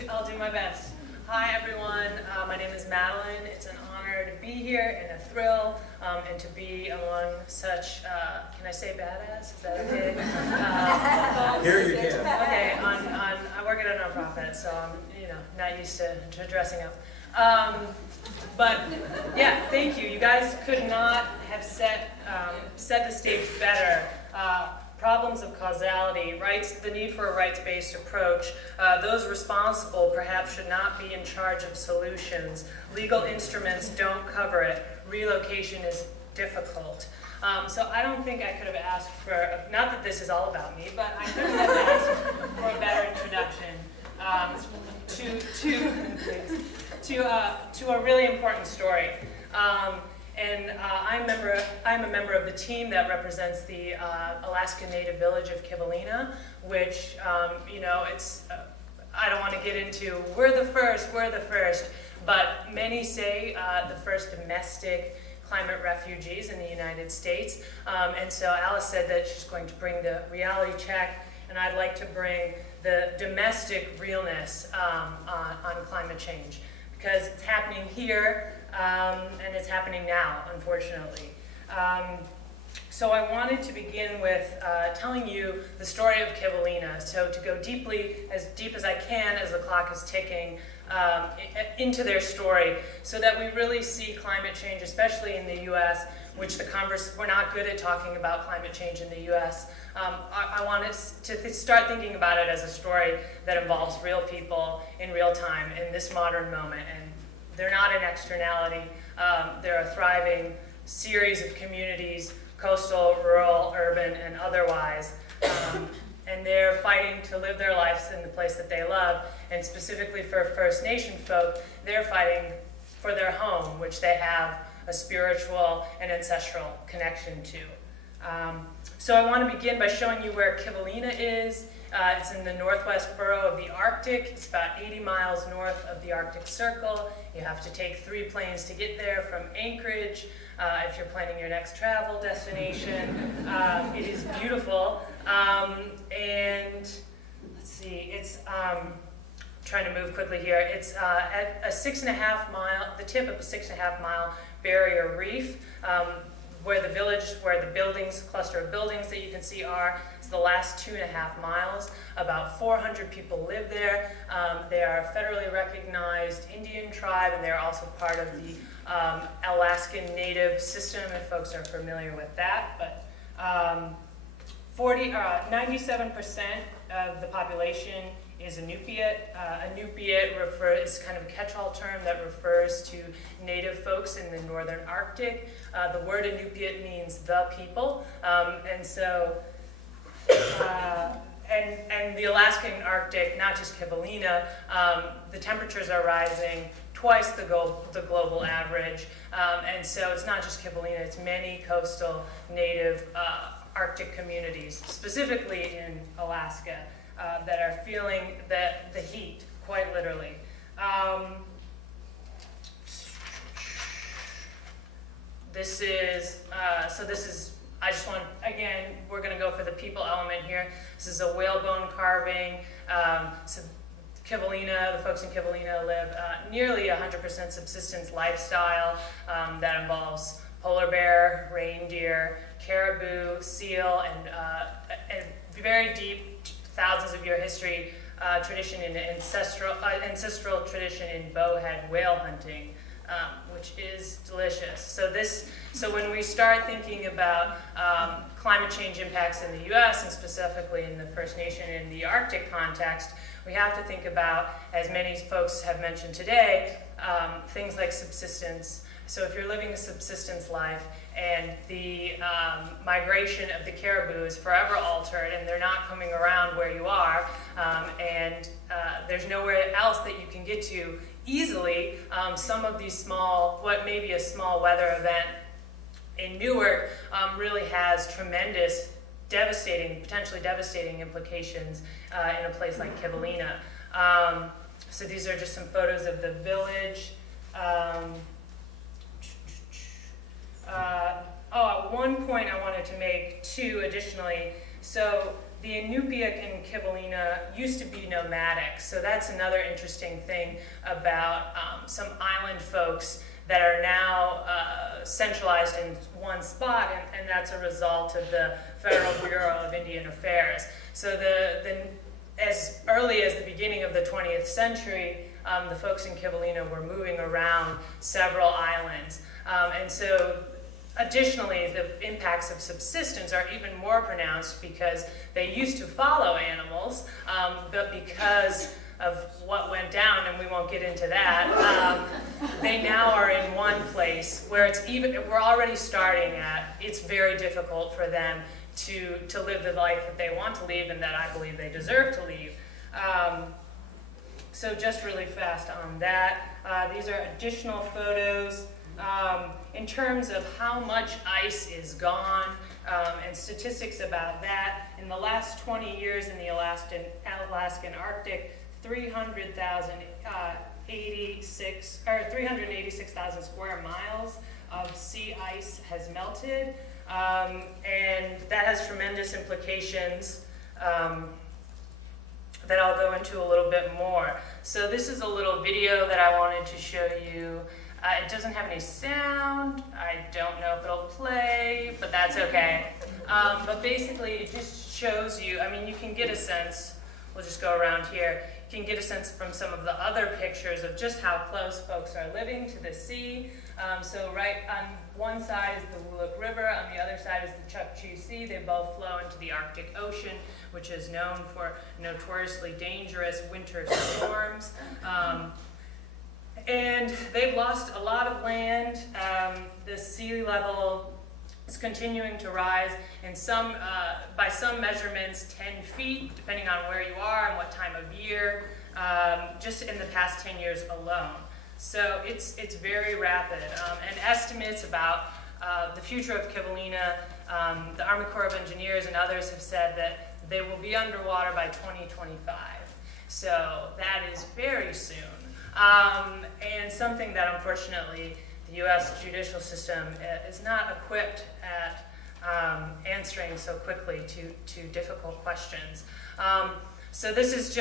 I'll do my best. Hi, everyone. My name is Madeline. It's an honor to be here and a thrill, and to be among such, can I say badass? Is that okay? Folks? Here you can. Okay, I work at a nonprofit, so I'm, not used to dressing up. But yeah, thank you. You guys could not have set the stage better. Problems of causality, the need for a rights-based approach. Those responsible perhaps should not be in charge of solutions. Legal instruments don't cover it. Relocation is difficult. So I don't think I could have asked for, not that this is all about me, but I couldn't have asked for a better introduction to a really important story. I'm a member of the team that represents the Alaskan Native village of Kivalina, which, it's, I don't want to get into, we're the first, but many say the first domestic climate refugees in the United States. And so Alice said that she's going to bring the reality check, and I'd like to bring the domestic realness on climate change, because it's happening here, and it's happening now, unfortunately. So I wanted to begin with telling you the story of Kivalina. So to go as deep as I can as the clock is ticking, into their story, so that we really see climate change, especially in the U.S., which we're not good at talking about climate change in the U.S. I want us to start thinking about it as a story that involves real people in real time in this modern moment. And they're not an externality. They're a thriving series of communities, coastal, rural, urban, and otherwise. And they're fighting to live their lives in the place that they love. And specifically for First Nation folk, they're fighting for their home, which they have a spiritual and ancestral connection to. So I want to begin by showing you where Kivalina is. It's in the northwest borough of the Arctic. It's about 80 miles north of the Arctic Circle. You have to take 3 planes to get there from Anchorage. If you're planning your next travel destination, it is beautiful. And let's see, it's trying to move quickly here. It's at a 6.5 mile, the tip of a 6.5 mile barrier reef, where the buildings, cluster of buildings that you can see are. It's the last 2.5 miles. About 400 people live there. They are a federally recognized Indian tribe, and they're also part of the Alaskan Native system, if folks are familiar with that. But 97% of the population is Inupiat. Inupiat is kind of a catch-all term that refers to native folks in the northern Arctic. The word Inupiat means the people, and so and the Alaskan Arctic, not just Kivalina, the temperatures are rising twice the global average, and so it's not just Kivalina, it's many coastal native Arctic communities, specifically in Alaska, that are feeling the heat, quite literally. This is, I just want, again, we're going to go for the people element here. This is a whalebone carving. So Kivalina, the folks in Kivalina live nearly 100% subsistence lifestyle that involves polar bear, reindeer, caribou, seal, and a very deep, thousands of year history tradition in ancestral tradition in bowhead whale hunting, which is delicious. So when we start thinking about climate change impacts in the U.S. and specifically in the First Nation in the Arctic context, we have to think about, as many folks have mentioned today, things like subsistence. So if you're living a subsistence life and the migration of the caribou is forever altered and they're not coming around where you are, and there's nowhere else that you can get to easily, some of these small, what may be a small weather event in Newark really has tremendous, potentially devastating implications in a place like Kivalina. So these are just some photos of the village. At one point I wanted to make too, additionally, so the Inupiaq in Kivalina used to be nomadic, so that's another interesting thing about some island folks that are now centralized in one spot, and that's a result of the Federal Bureau of Indian Affairs. So as early as the beginning of the 20th century, the folks in Kivalina were moving around several islands. And so additionally, the impacts of subsistence are even more pronounced because they used to follow animals, but because of what went down, and we won't get into that, they now are in one place where we're already starting at, it's very difficult for them to live the life that they want to live and that I believe they deserve to live. So just really fast on that. These are additional photos. In terms of how much ice is gone and statistics about that, in the last 20 years in the Alaskan Arctic, 386,000 square miles of sea ice has melted, and that has tremendous implications that I'll go into a little bit more. So this is a little video that I wanted to show you. It doesn't have any sound. I don't know if it'll play, but that's okay. But basically, it just shows you, I mean, you can get a sense, we'll just go around here, you can get a sense from some of the other pictures of just how close folks are living to the sea. So right on one side is the Woolloock River, on the other side is the Chukchi Sea. They both flow into the Arctic Ocean, which is known for notoriously dangerous winter storms. And they've lost a lot of land. The sea level is continuing to rise, and by some measurements, 10 feet, depending on where you are and what time of year, just in the past 10 years alone. So it's very rapid. And estimates about the future of Kivalina, the Army Corps of Engineers and others have said that they will be underwater by 2025. So that is very soon. And something that unfortunately the U.S. judicial system is not equipped at answering so quickly to difficult questions. So this is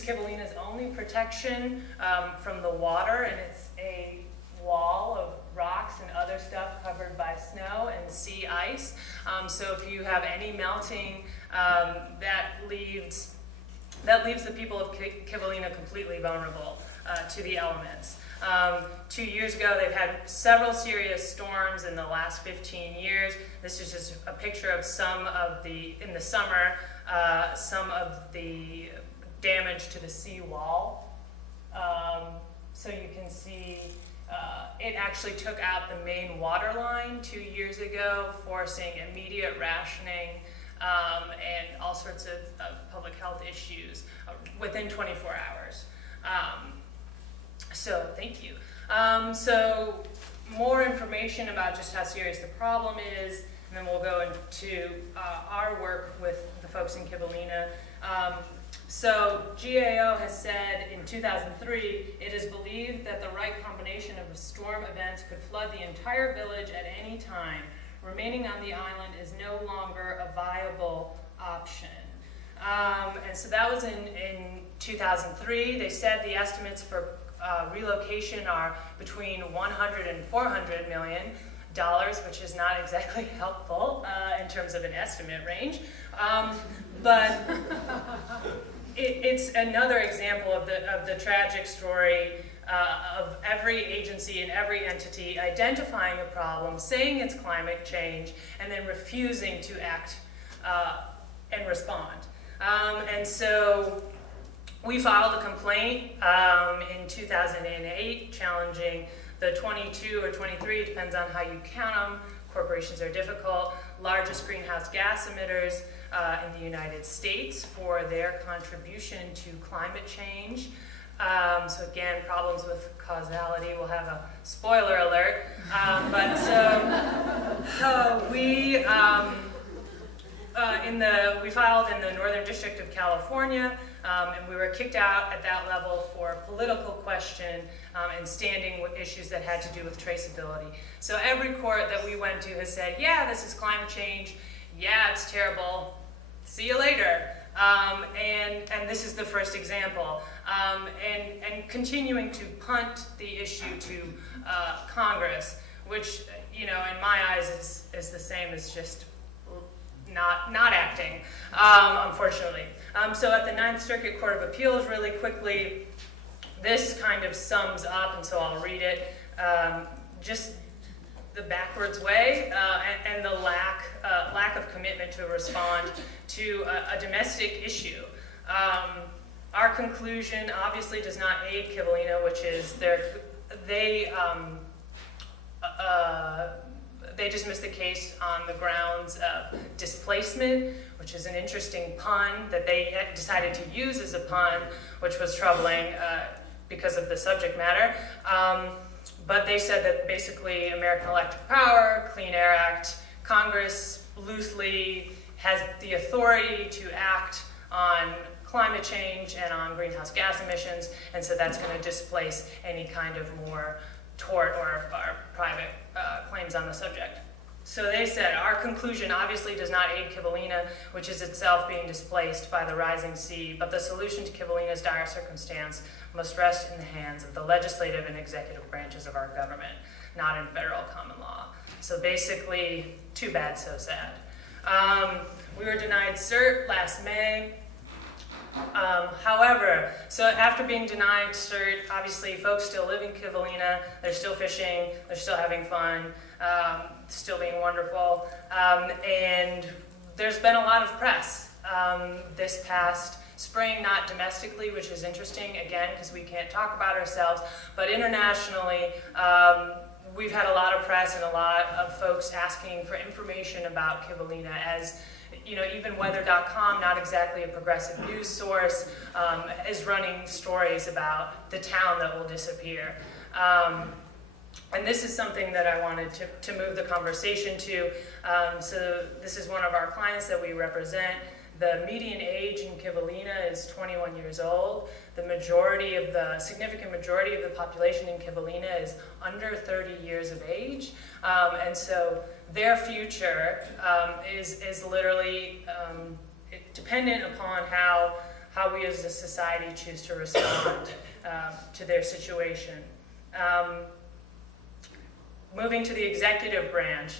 Kivalina's only protection from the water, and it's a wall of rocks and other stuff covered by snow and sea ice. So if you have any melting, that leaves the people of Kivalina completely vulnerable to the elements. 2 years ago, they've had several serious storms in the last 15 years. This is just a picture of in the summer, some of the damage to the seawall. So you can see it actually took out the main water line 2 years ago, forcing immediate rationing and all sorts of public health issues within 24 hours. So thank you. So more information about just how serious the problem is, and then we'll go into our work with the folks in Kivalina. So GAO has said in 2003, it is believed that the right combination of storm events could flood the entire village at any time. Remaining on the island is no longer a viable option. And so that was in 2003. They said the estimates for relocation are between $100 and $400 million, which is not exactly helpful in terms of an estimate range. But it's another example of the tragic story of every agency and every entity identifying a problem, saying it's climate change, and then refusing to act and respond. And so we filed a complaint in 2008 challenging the 22 or 23, depends on how you count them. Corporations are difficult, largest greenhouse gas emitters in the United States for their contribution to climate change. So again, problems with causality. We'll have a spoiler alert. We filed in the Northern District of California, and we were kicked out at that level for a political question and standing with issues that had to do with traceability. So every court that we went to has said, yeah, this is climate change. Yeah, it's terrible. See you later. And this is the first example. And continuing to punt the issue to Congress, which, you know, in my eyes is the same as just not acting, unfortunately. So at the Ninth Circuit Court of Appeals, really quickly, this kind of sums up, and so I'll read it, just the backwards way and the lack of commitment to respond to a domestic issue. Our conclusion obviously does not aid Kivalina, which is they dismissed the case on the grounds of displacement, which is an interesting pun that they had decided to use as a pun, which was troubling because of the subject matter. But they said that basically American Electric Power, Clean Air Act, Congress loosely has the authority to act on climate change and on greenhouse gas emissions, and so that's going to displace any kind of more tort or private claims on the subject. So they said, our conclusion obviously does not aid Kivalina, which is itself being displaced by the rising sea, but the solution to Kivalina's dire circumstance must rest in the hands of the legislative and executive branches of our government, not in federal common law. So basically, too bad, so sad. We were denied cert last May. However, so after being denied cert, obviously folks still live in Kivalina, they're still fishing, they're still having fun, still being wonderful, and there's been a lot of press this past spring, not domestically, which is interesting, again, because we can't talk about ourselves, but internationally, we've had a lot of press and a lot of folks asking for information about Kivalina, as you know, even weather.com, not exactly a progressive news source, is running stories about the town that will disappear. And this is something that I wanted to move the conversation to. So this is one of our clients that we represent. The median age in Kivalina is 21 years old. The significant majority of the population in Kivalina is under 30 years of age. And so their future is literally dependent upon how we as a society choose to respond to their situation. Moving to the executive branch.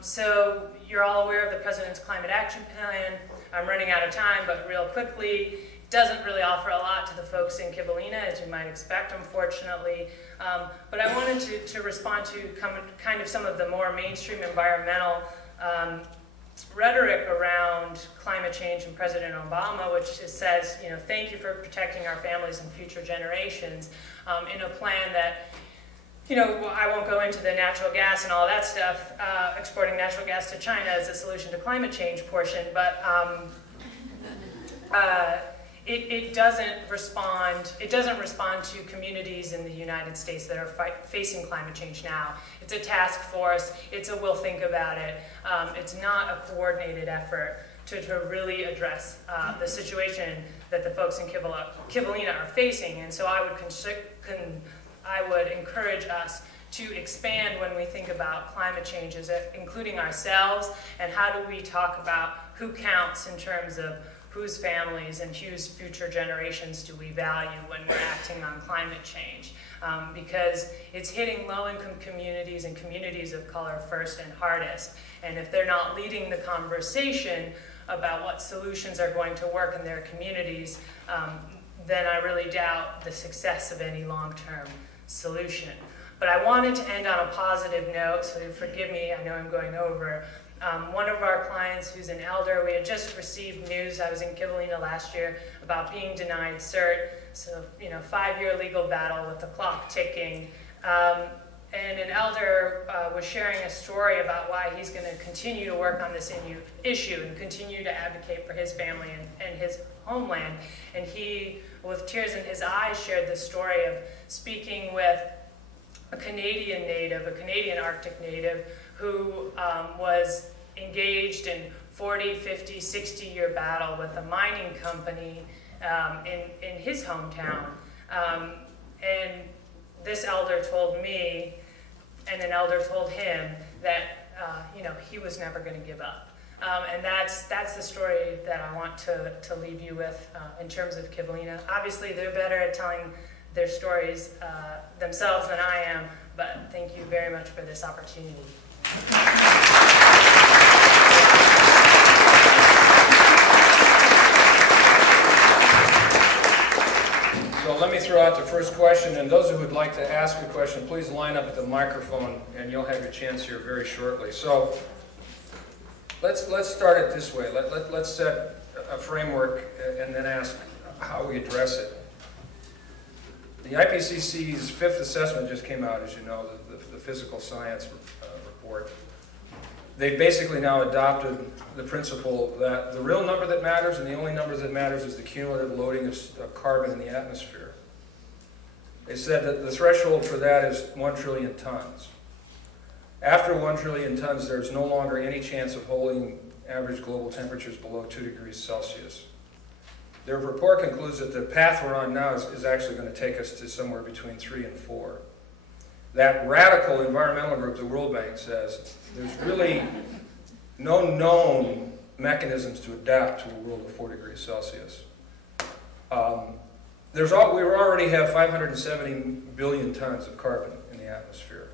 So you're all aware of the President's Climate Action Plan. I'm running out of time, but real quickly, doesn't really offer a lot to the folks in Kivalina, as you might expect, unfortunately. But I wanted to respond to kind of some of the more mainstream environmental rhetoric around climate change and President Obama, which just says, you know, thank you for protecting our families and future generations, in a plan that, you know, I won't go into the natural gas and all that stuff, exporting natural gas to China as a solution to climate change portion, but it doesn't respond to communities in the United States that are facing climate change now. It's a task force, it's a we'll think about it. It's not a coordinated effort to really address the situation that the folks in Kivalina are facing. And so I would encourage us to expand when we think about climate changes, including ourselves, and how do we talk about who counts in terms of whose families and whose future generations do we value when we're acting on climate change. Because it's hitting low-income communities and communities of color first and hardest. And if they're not leading the conversation about what solutions are going to work in their communities, then I really doubt the success of any long-term solution. But I wanted to end on a positive note, so forgive me, I know I'm going over. One of our clients who's an elder, we had just received news, I was in Kivalina last year, about being denied CERT, so, you know, 5-year legal battle with the clock ticking. And an elder was sharing a story about why he's going to continue to work on this issue and continue to advocate for his family and his homeland. And he, with tears in his eyes, shared the story of speaking with a Canadian native, a Canadian Arctic native, who was engaged in 40, 50, 60-year battle with a mining company in his hometown. And this elder told me, and an elder told him, that you know, he was never going to give up. And that's the story that I want to leave you with in terms of Kivalina. Obviously, they're better at telling their stories themselves than I am, but thank you very much for this opportunity. So let me throw out the first question, and those who would like to ask a question, please line up at the microphone, and you'll have your chance here very shortly. So let's start it this way. Let's set a framework and then ask how we address it. The IPCC's 5th assessment just came out, as you know, the physical science report. They've basically now adopted the principle that the real number that matters and the only number that matters is the cumulative loading of carbon in the atmosphere. They said that the threshold for that is 1 trillion tons. After 1 trillion tons, there's no longer any chance of holding average global temperatures below 2 degrees Celsius. Their report concludes that the path we're on now is actually going to take us to somewhere between 3 and 4. That radical environmental group, the World Bank, says there's really no known mechanisms to adapt to a world of 4 degrees Celsius. We already have 570 billion tons of carbon in the atmosphere.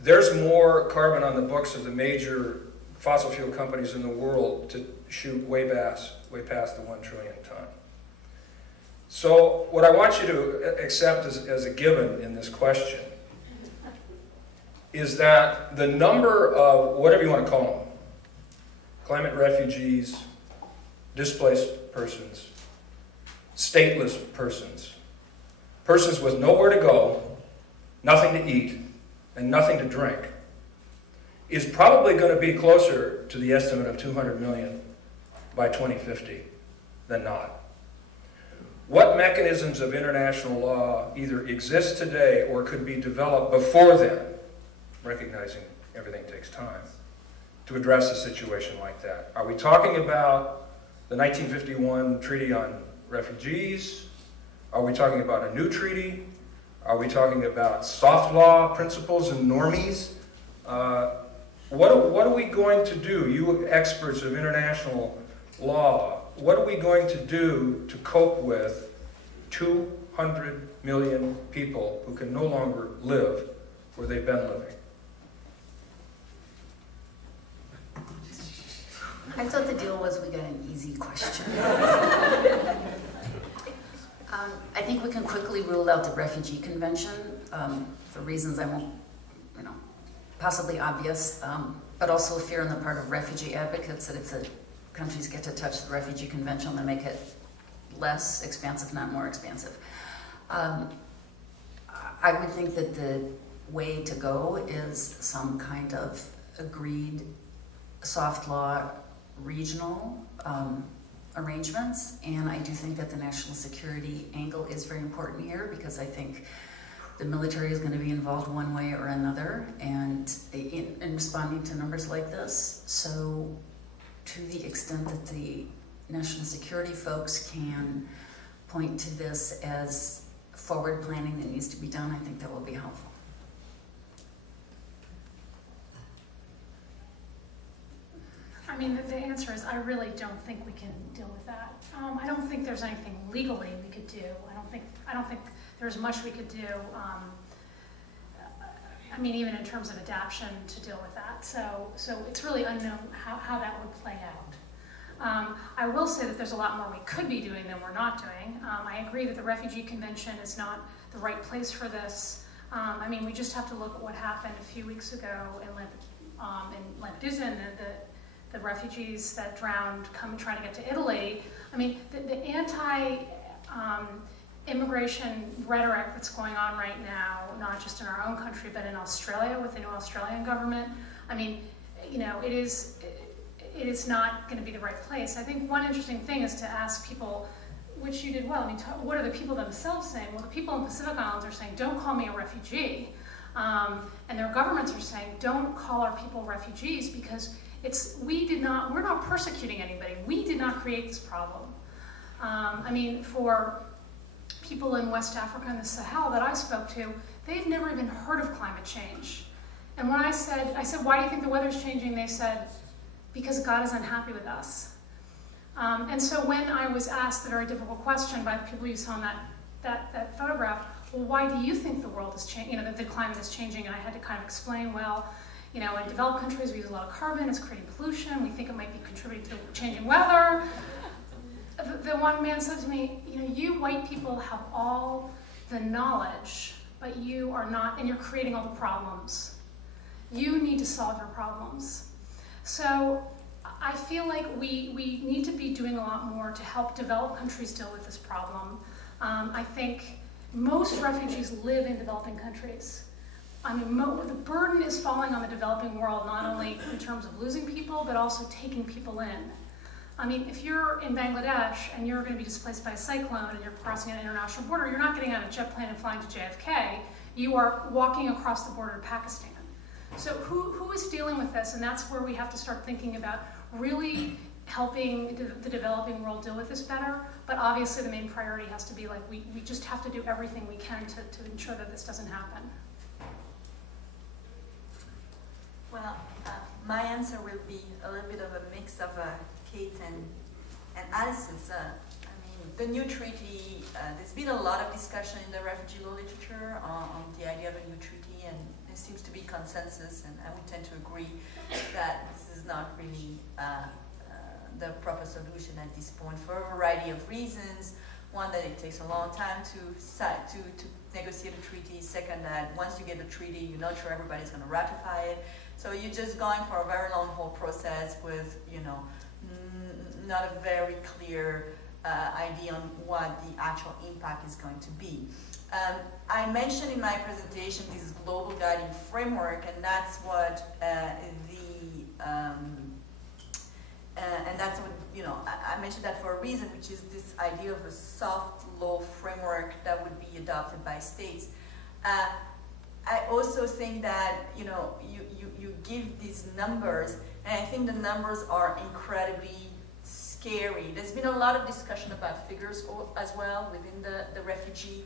There's more carbon on the books of the major fossil fuel companies in the world to shoot way past the 1 trillion ton. So what I want you to accept as a given in this question is that the number of, whatever you want to call them, climate refugees, displaced persons, stateless persons, persons with nowhere to go, nothing to eat, and nothing to drink, is probably going to be closer to the estimate of 200 million by 2050 than not. What mechanisms of international law either exist today or could be developed before then, recognizing everything takes time, to address a situation like that? Are we talking about the 1951 Treaty on Refugees? Are we talking about a new treaty? Are we talking about soft law principles and normies? What are we going to do, you experts of international law, what are we going to do to cope with 200 million people who can no longer live where they've been living? I thought the deal was we got an easy question. I think we can quickly rule out the Refugee Convention for reasons I won't, possibly obvious. but also fear on the part of refugee advocates that if the countries get to touch the Refugee Convention, they'll make it less expansive, not more expansive. I would think that the way to go is some kind of agreed soft law regional arrangements, and I do think that the national security angle is very important here, because I think the military is going to be involved one way or another, and in responding to numbers like this. So to the extent that the national security folks can point to this as forward planning that needs to be done, I think that will be helpful. I mean, the answer is I really don't think we can deal with that. I don't think there's anything legally we could do. I don't think there's much we could do. I mean, even in terms of adaptation to deal with that. So it's really unknown how that would play out. I will say that there's a lot more we could be doing than we're not doing. I agree that the Refugee Convention is not the right place for this. I mean, we just have to look at what happened a few weeks ago in Lampedusa and the refugees that drowned trying to get to Italy. I mean, the anti-immigration rhetoric that's going on right now, not just in our own country, but in Australia with the new Australian government, I mean, you know, it is not going to be the right place. I think one interesting thing is to ask people, which you did well, I mean, what are the people themselves saying? Well, the people in Pacific Islands are saying, don't call me a refugee. And their governments are saying, don't call our people refugees, because we're not persecuting anybody. We did not create this problem. I mean, for people in West Africa and the Sahel that I spoke to, they've never even heard of climate change. And when I said, why do you think the weather's changing? They said, because God is unhappy with us. And so when I was asked the very difficult question by the people you saw in that photograph, well, why do you think the world is changing, you know, that the climate is changing? And I had to kind of explain, well, you know, in developed countries we use a lot of carbon, it's creating pollution, we think it might be contributing to changing weather. The one man said to me, you know, you white people have all the knowledge, but you are not, and you're creating all the problems. You need to solve your problems. So I feel like we need to be doing a lot more to help developed countries deal with this problem. I think most refugees live in developing countries. I mean, the burden is falling on the developing world, not only in terms of losing people, but also taking people in. I mean, if you're in Bangladesh and you're going to be displaced by a cyclone and you're crossing an international border, you're not getting on a jet plane and flying to JFK. You are walking across the border to Pakistan. So who is dealing with this? And that's where we have to start thinking about really helping the developing world deal with this better. But obviously the main priority has to be like, we just have to do everything we can to ensure that this doesn't happen. Well, my answer will be a little bit of a mix of Kate and Alice's. I mean, the new treaty, there's been a lot of discussion in the refugee law literature on the idea of a new treaty, and there seems to be consensus, and I would tend to agree that this is not really the proper solution at this point for a variety of reasons. One, that it takes a long time to negotiate a treaty. Second, that once you get a treaty, you're not sure everybody's going to ratify it. So you're just going for a very long haul process with, you know, not a very clear idea on what the actual impact is going to be. I mentioned in my presentation this global guiding framework, and that's what and that's what, you know, I mentioned that for a reason, which is this idea of a soft law framework that would be adopted by states. I also think that, you know, you give these numbers, and I think the numbers are incredibly scary. There's been a lot of discussion about figures as well within the refugee,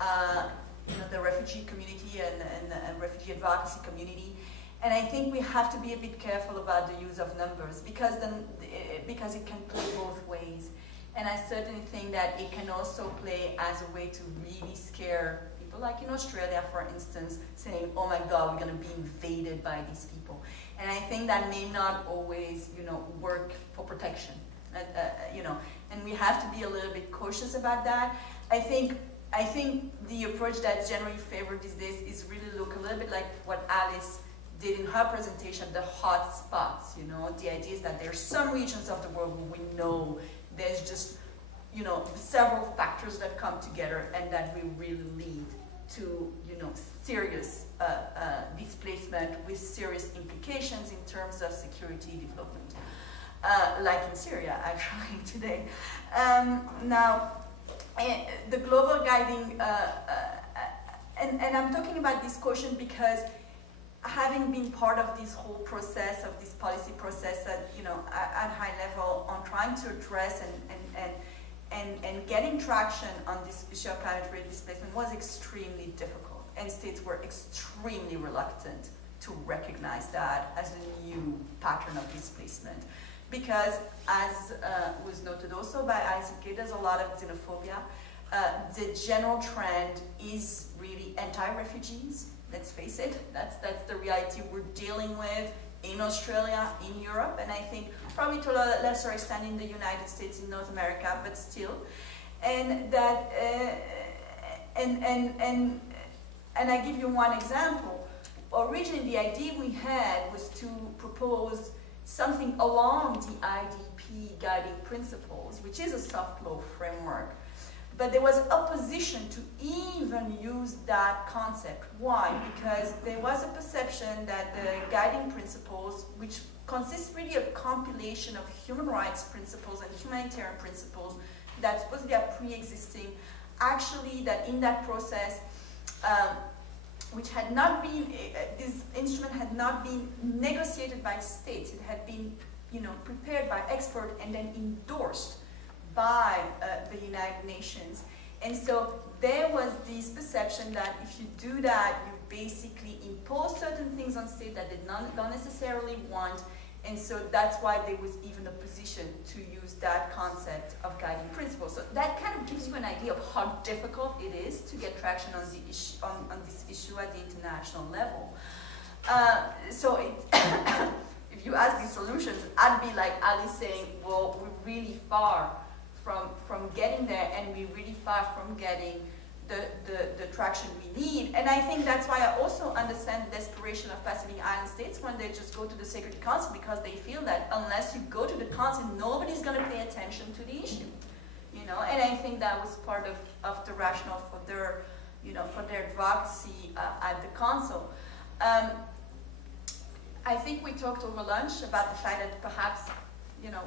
you know, the refugee community and refugee advocacy community. And I think we have to be a bit careful about the use of numbers, because it can play both ways. And I certainly think that it can also play as a way to really scare people, like in Australia, for instance, saying, oh my God, we're going to be invaded by these people. And I think that may not always, you know, work for protection, you know, and we have to be a little bit cautious about that. I think the approach that's generally favored these days is really look a little bit like what Alice did in her presentation, the hot spots, you know. The idea is that there are some regions of the world where we know there's just, you know, several factors that come together and that will really lead to, you know, serious displacement with serious implications in terms of security development, like in Syria, actually, today. Now, the global guiding, and I'm talking about this quotient because having been part of this whole process, of this policy process at, you know, at high level on trying to address and getting traction on this issue of climate-related displacement was extremely difficult, and states were extremely reluctant to recognize that as a new pattern of displacement. Because, as was noted also by ICK, there's a lot of xenophobia. The general trend is really anti-refugees, let's face it. That's the reality we're dealing with in Australia, in Europe, and I think probably to a lesser extent in the United States, in North America, but still. And that, and I give you one example. Originally, the idea we had was to propose something along the IDP guiding principles, which is a soft law framework. But there was opposition to even use that concept. Why? Because there was a perception that the guiding principles, which consists really of a compilation of human rights principles and humanitarian principles that supposedly are pre-existing, actually that in that process, which had not been, this instrument had not been negotiated by states. It had been, you know, prepared by experts and then endorsed by the United Nations. And so there was this perception that if you do that, you basically impose certain things on states that they don't necessarily want. And so that's why there was even a position to use that concept of guiding principles. So that kind of gives you an idea of how difficult it is to get traction on, the issue, on this issue at the international level. If you ask these solutions, I'd be like Ali saying, well, we're really far from getting there, and we're really far from getting the traction we need. And I think that's why I also understand the desperation of Pacific Island states when they just go to the Security Council, because they feel that unless you go to the Council, nobody's going to pay attention to the issue. You know, and I think that was part of the rationale for their, you know, for their advocacy at the Council. I think we talked over lunch about the fact that perhaps, you know,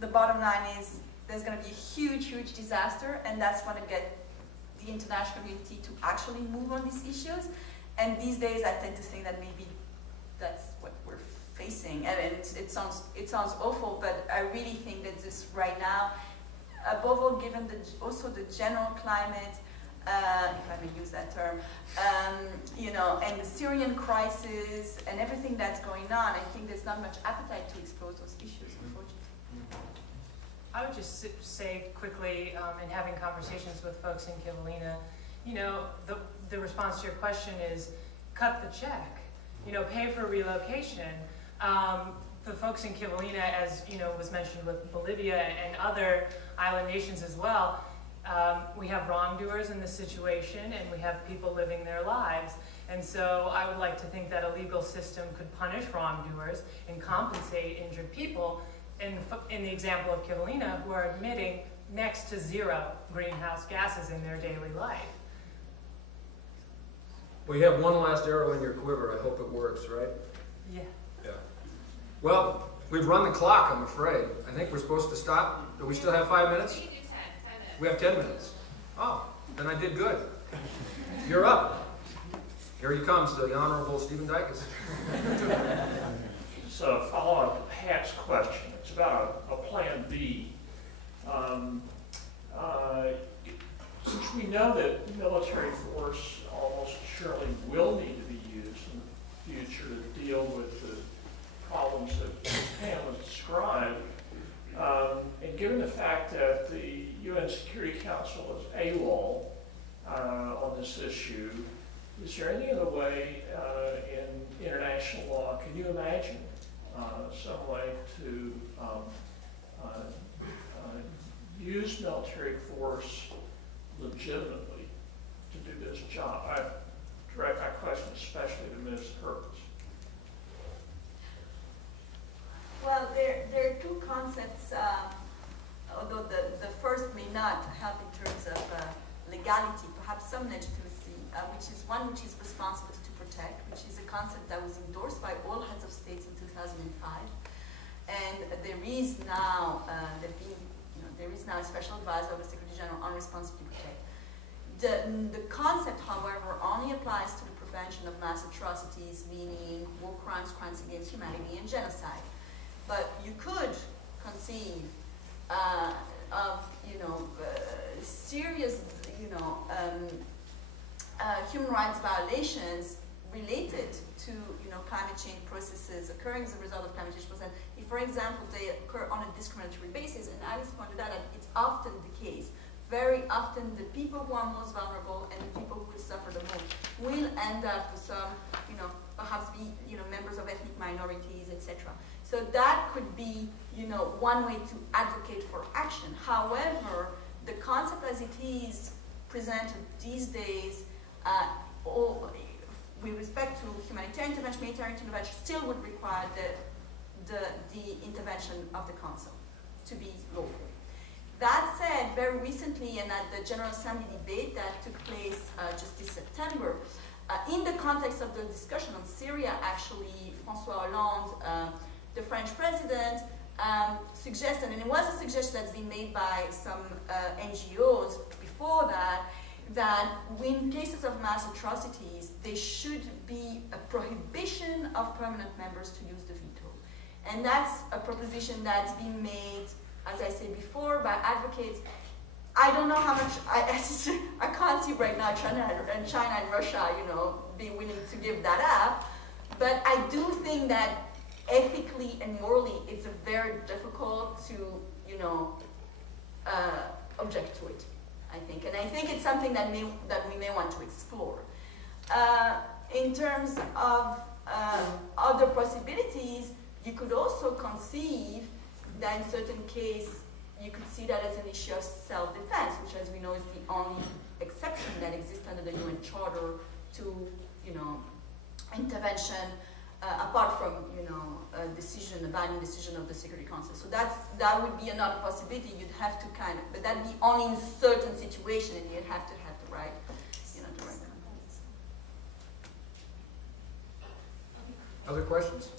the bottom line is there's going to be a huge, huge disaster, and that's going to get the international community to actually move on these issues. And these days, I tend to think that maybe that's what we're facing. And it sounds awful, but I really think that this right now, above all, given also the general climate, if I may use that term, you know, and the Syrian crisis and everything that's going on, I think there's not much appetite to explore those issues, unfortunately. I would just say quickly, in having conversations with folks in Kivalina, you know, the response to your question is cut the check, you know, pay for relocation. The folks in Kivalina, as you know, was mentioned with Bolivia and other island nations as well, we have wrongdoers in this situation, and we have people living their lives. And so I would like to think that a legal system could punish wrongdoers and compensate injured people. In the example of Kivalina, who are emitting next to zero greenhouse gases in their daily life. Well, you have one last arrow in your quiver. I hope it works, right? Yeah. Yeah. Well, we've run the clock, I'm afraid. I think we're supposed to stop. Do we still have 5 minutes? We can do 10 minutes. We have 10 minutes. Oh, then I did good. You're up. Here he comes, the Honorable Stephen Dicus. So, follow up Pat's question. It's about a plan B. Since we know that military force almost surely will need to be used in the future to deal with the problems that Pam has described, and given the fact that the UN Security Council is AWOL on this issue, is there any other way in international law, can you imagine some way to use military force legitimately to do this job? I'm direct my question especially to Ms. Hurwitz. Well, there are two concepts, although the first may not help in terms of legality, perhaps some legitimacy, which is one which is responsible to protect, which is a concept that was endorsed by all heads of states in 2005. And there is now, there is now a special advisor of the Secretary General on responsibility to protect. The concept, however, only applies to the prevention of mass atrocities, meaning war crimes, crimes against humanity, and genocide. But you could conceive of, serious, human rights violations related to, climate change processes occurring as a result of climate change processes. If, for example, they occur on a discriminatory basis, and Alice pointed out that it's often the case. Very often, the people who are most vulnerable and the people who will suffer the most will end up with some, perhaps be, members of ethnic minorities, etc. So that could be, one way to advocate for action. However, the concept as it is presented these days, with respect to humanitarian intervention, military intervention, still would require the intervention of the Council to be lawful. That said, very recently, and at the General Assembly debate that took place just this September, in the context of the discussion on Syria, actually, François Hollande, the French president, suggested, and it was a suggestion that's been made by some NGOs before that in cases of mass atrocities, there should be a prohibition of permanent members to use the veto. And that's a proposition that's been made, as I said before, by advocates. I don't know how much, I can't see right now China and Russia, be willing to give that up. But I do think that ethically and morally, it's very difficult to, object to it, I think. And I think it's something that we may want to explore. In terms of other possibilities, you could also conceive that in certain cases, you could see that as an issue of self-defense, which, as we know, is the only exception that exists under the UN Charter to, intervention, apart from, a binding decision of the Security Council. So that would be another possibility. You'd have to but that'd be only in certain situations, and you'd have to have the right, the right context. Other questions?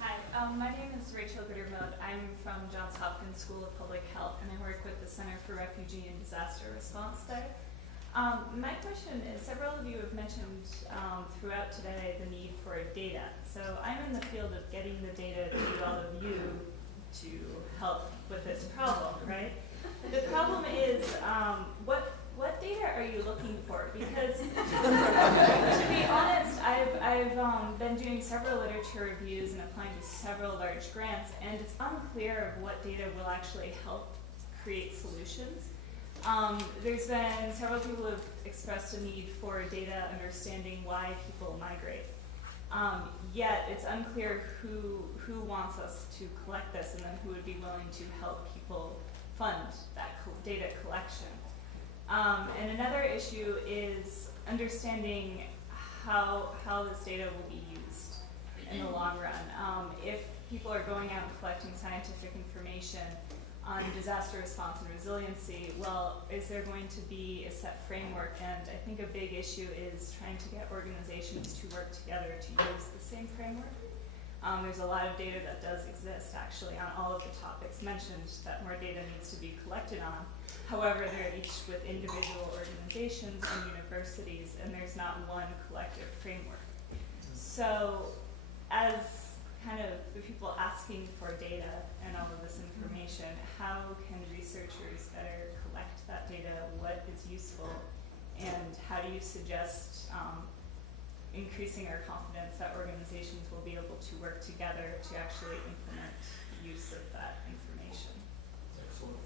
Hi, my name is Rachel Goodermode. I'm from Johns Hopkins School of Public Health, and I work with the Center for Refugee and Disaster Response there. My question is, several of you have mentioned throughout today the need for data. So I'm in the field of getting the data to all of you to help with this problem, right? The problem is, what data are you looking for? Because to be honest, I've been doing several literature reviews and applying to several large grants, and it's unclear of what data will actually help create solutions. There's been several people who have expressed a need for data understanding why people migrate. Yet it's unclear who wants us to collect this, and then who would be willing to help people fund that data collection. And another issue is understanding how this data will be used in the long run. If people are going out and collecting scientific information on disaster response and resiliency, well, is there going to be a set framework? And I think a big issue is trying to get organizations to work together to use the same framework. There's a lot of data that does exist, actually, on all of the topics mentioned that more data needs to be collected on. However, they're each with individual organizations and universities, and there's not one collective framework. So as kind of the people asking for data and all of this information, how can researchers better collect that data? What is useful? And how do you suggest increasing our confidence that organizations will be able to work together to actually implement use of that information? Excellent.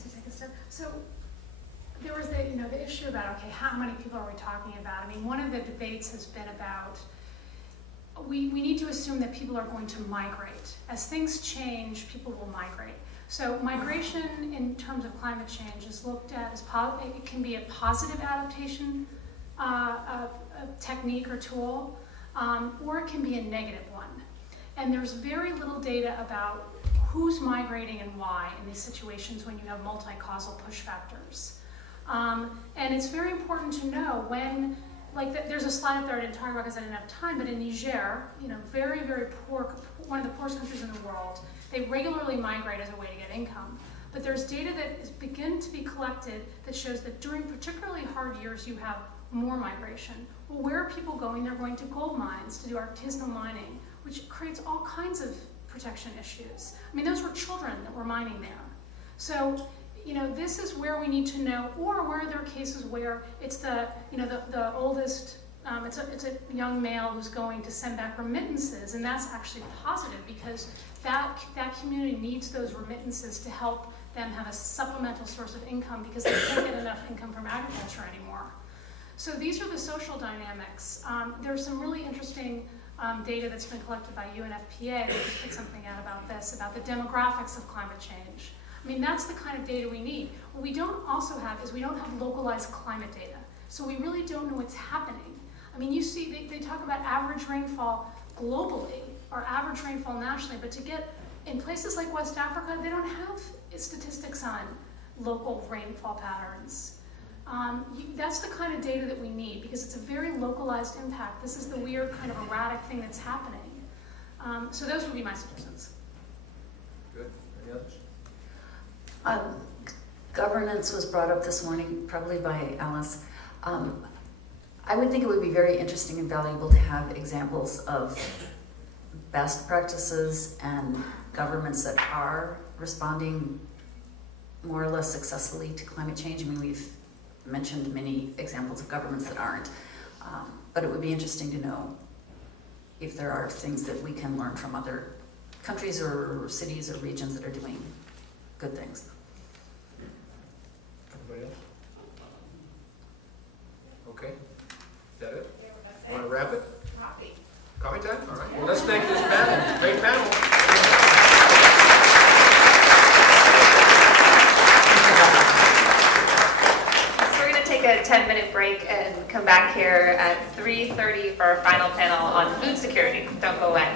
To take a step. So there was the issue about, okay, how many people are we talking about? I mean, one of the debates has been about we need to assume that people are going to migrate. As things change, people will migrate. So migration in terms of climate change is looked at as, it can be a positive adaptation a technique or tool, or it can be a negative one. And there's very little data about who's migrating and why in these situations when you have multi-causal push factors. And it's very important to know when, there's a slide up there I didn't talk about because I didn't have time, but in Niger, very, very poor, one of the poorest countries in the world, they regularly migrate as a way to get income. But there's data that is beginning to be collected that shows that during particularly hard years you have more migration. Well, where are people going? They're going to gold mines to do artisanal mining, which creates all kinds of protection issues. I mean, those were children that were mining there. So, this is where we need to know, or where there are cases where it's the oldest, it's a young male who's going to send back remittances, and that's actually positive because that community needs those remittances to help them have a supplemental source of income because they can't get enough income from agriculture anymore. So these are the social dynamics. There's some really interesting data that's been collected by UNFPA. They just put something out about this, about the demographics of climate change. I mean, that's the kind of data we need. What we don't also have is we don't have localized climate data. So we really don't know what's happening. I mean, you see, they talk about average rainfall globally, or average rainfall nationally, but to get, in places like West Africa, they don't have statistics on local rainfall patterns. That's the kind of data that we need because it's a very localized impact. This is the weird kind of erratic thing that's happening. So those would be my suggestions. Good. Any others? Governance was brought up this morning, probably by Alice. I would think it would be very interesting and valuable to have examples of best practices and governments that are responding more or less successfully to climate change. I mean, we've mentioned many examples of governments that aren't, but it would be interesting to know if there are things that we can learn from other countries or cities or regions that are doing good things. Anybody else? Okay. Is that it? Want to wrap it? Coffee. Coffee time? All right. Well, let's thank this panel. Great panel. So we're going to take a 10-minute break and come back here at 3:30 for our final panel on food security. Don't go away.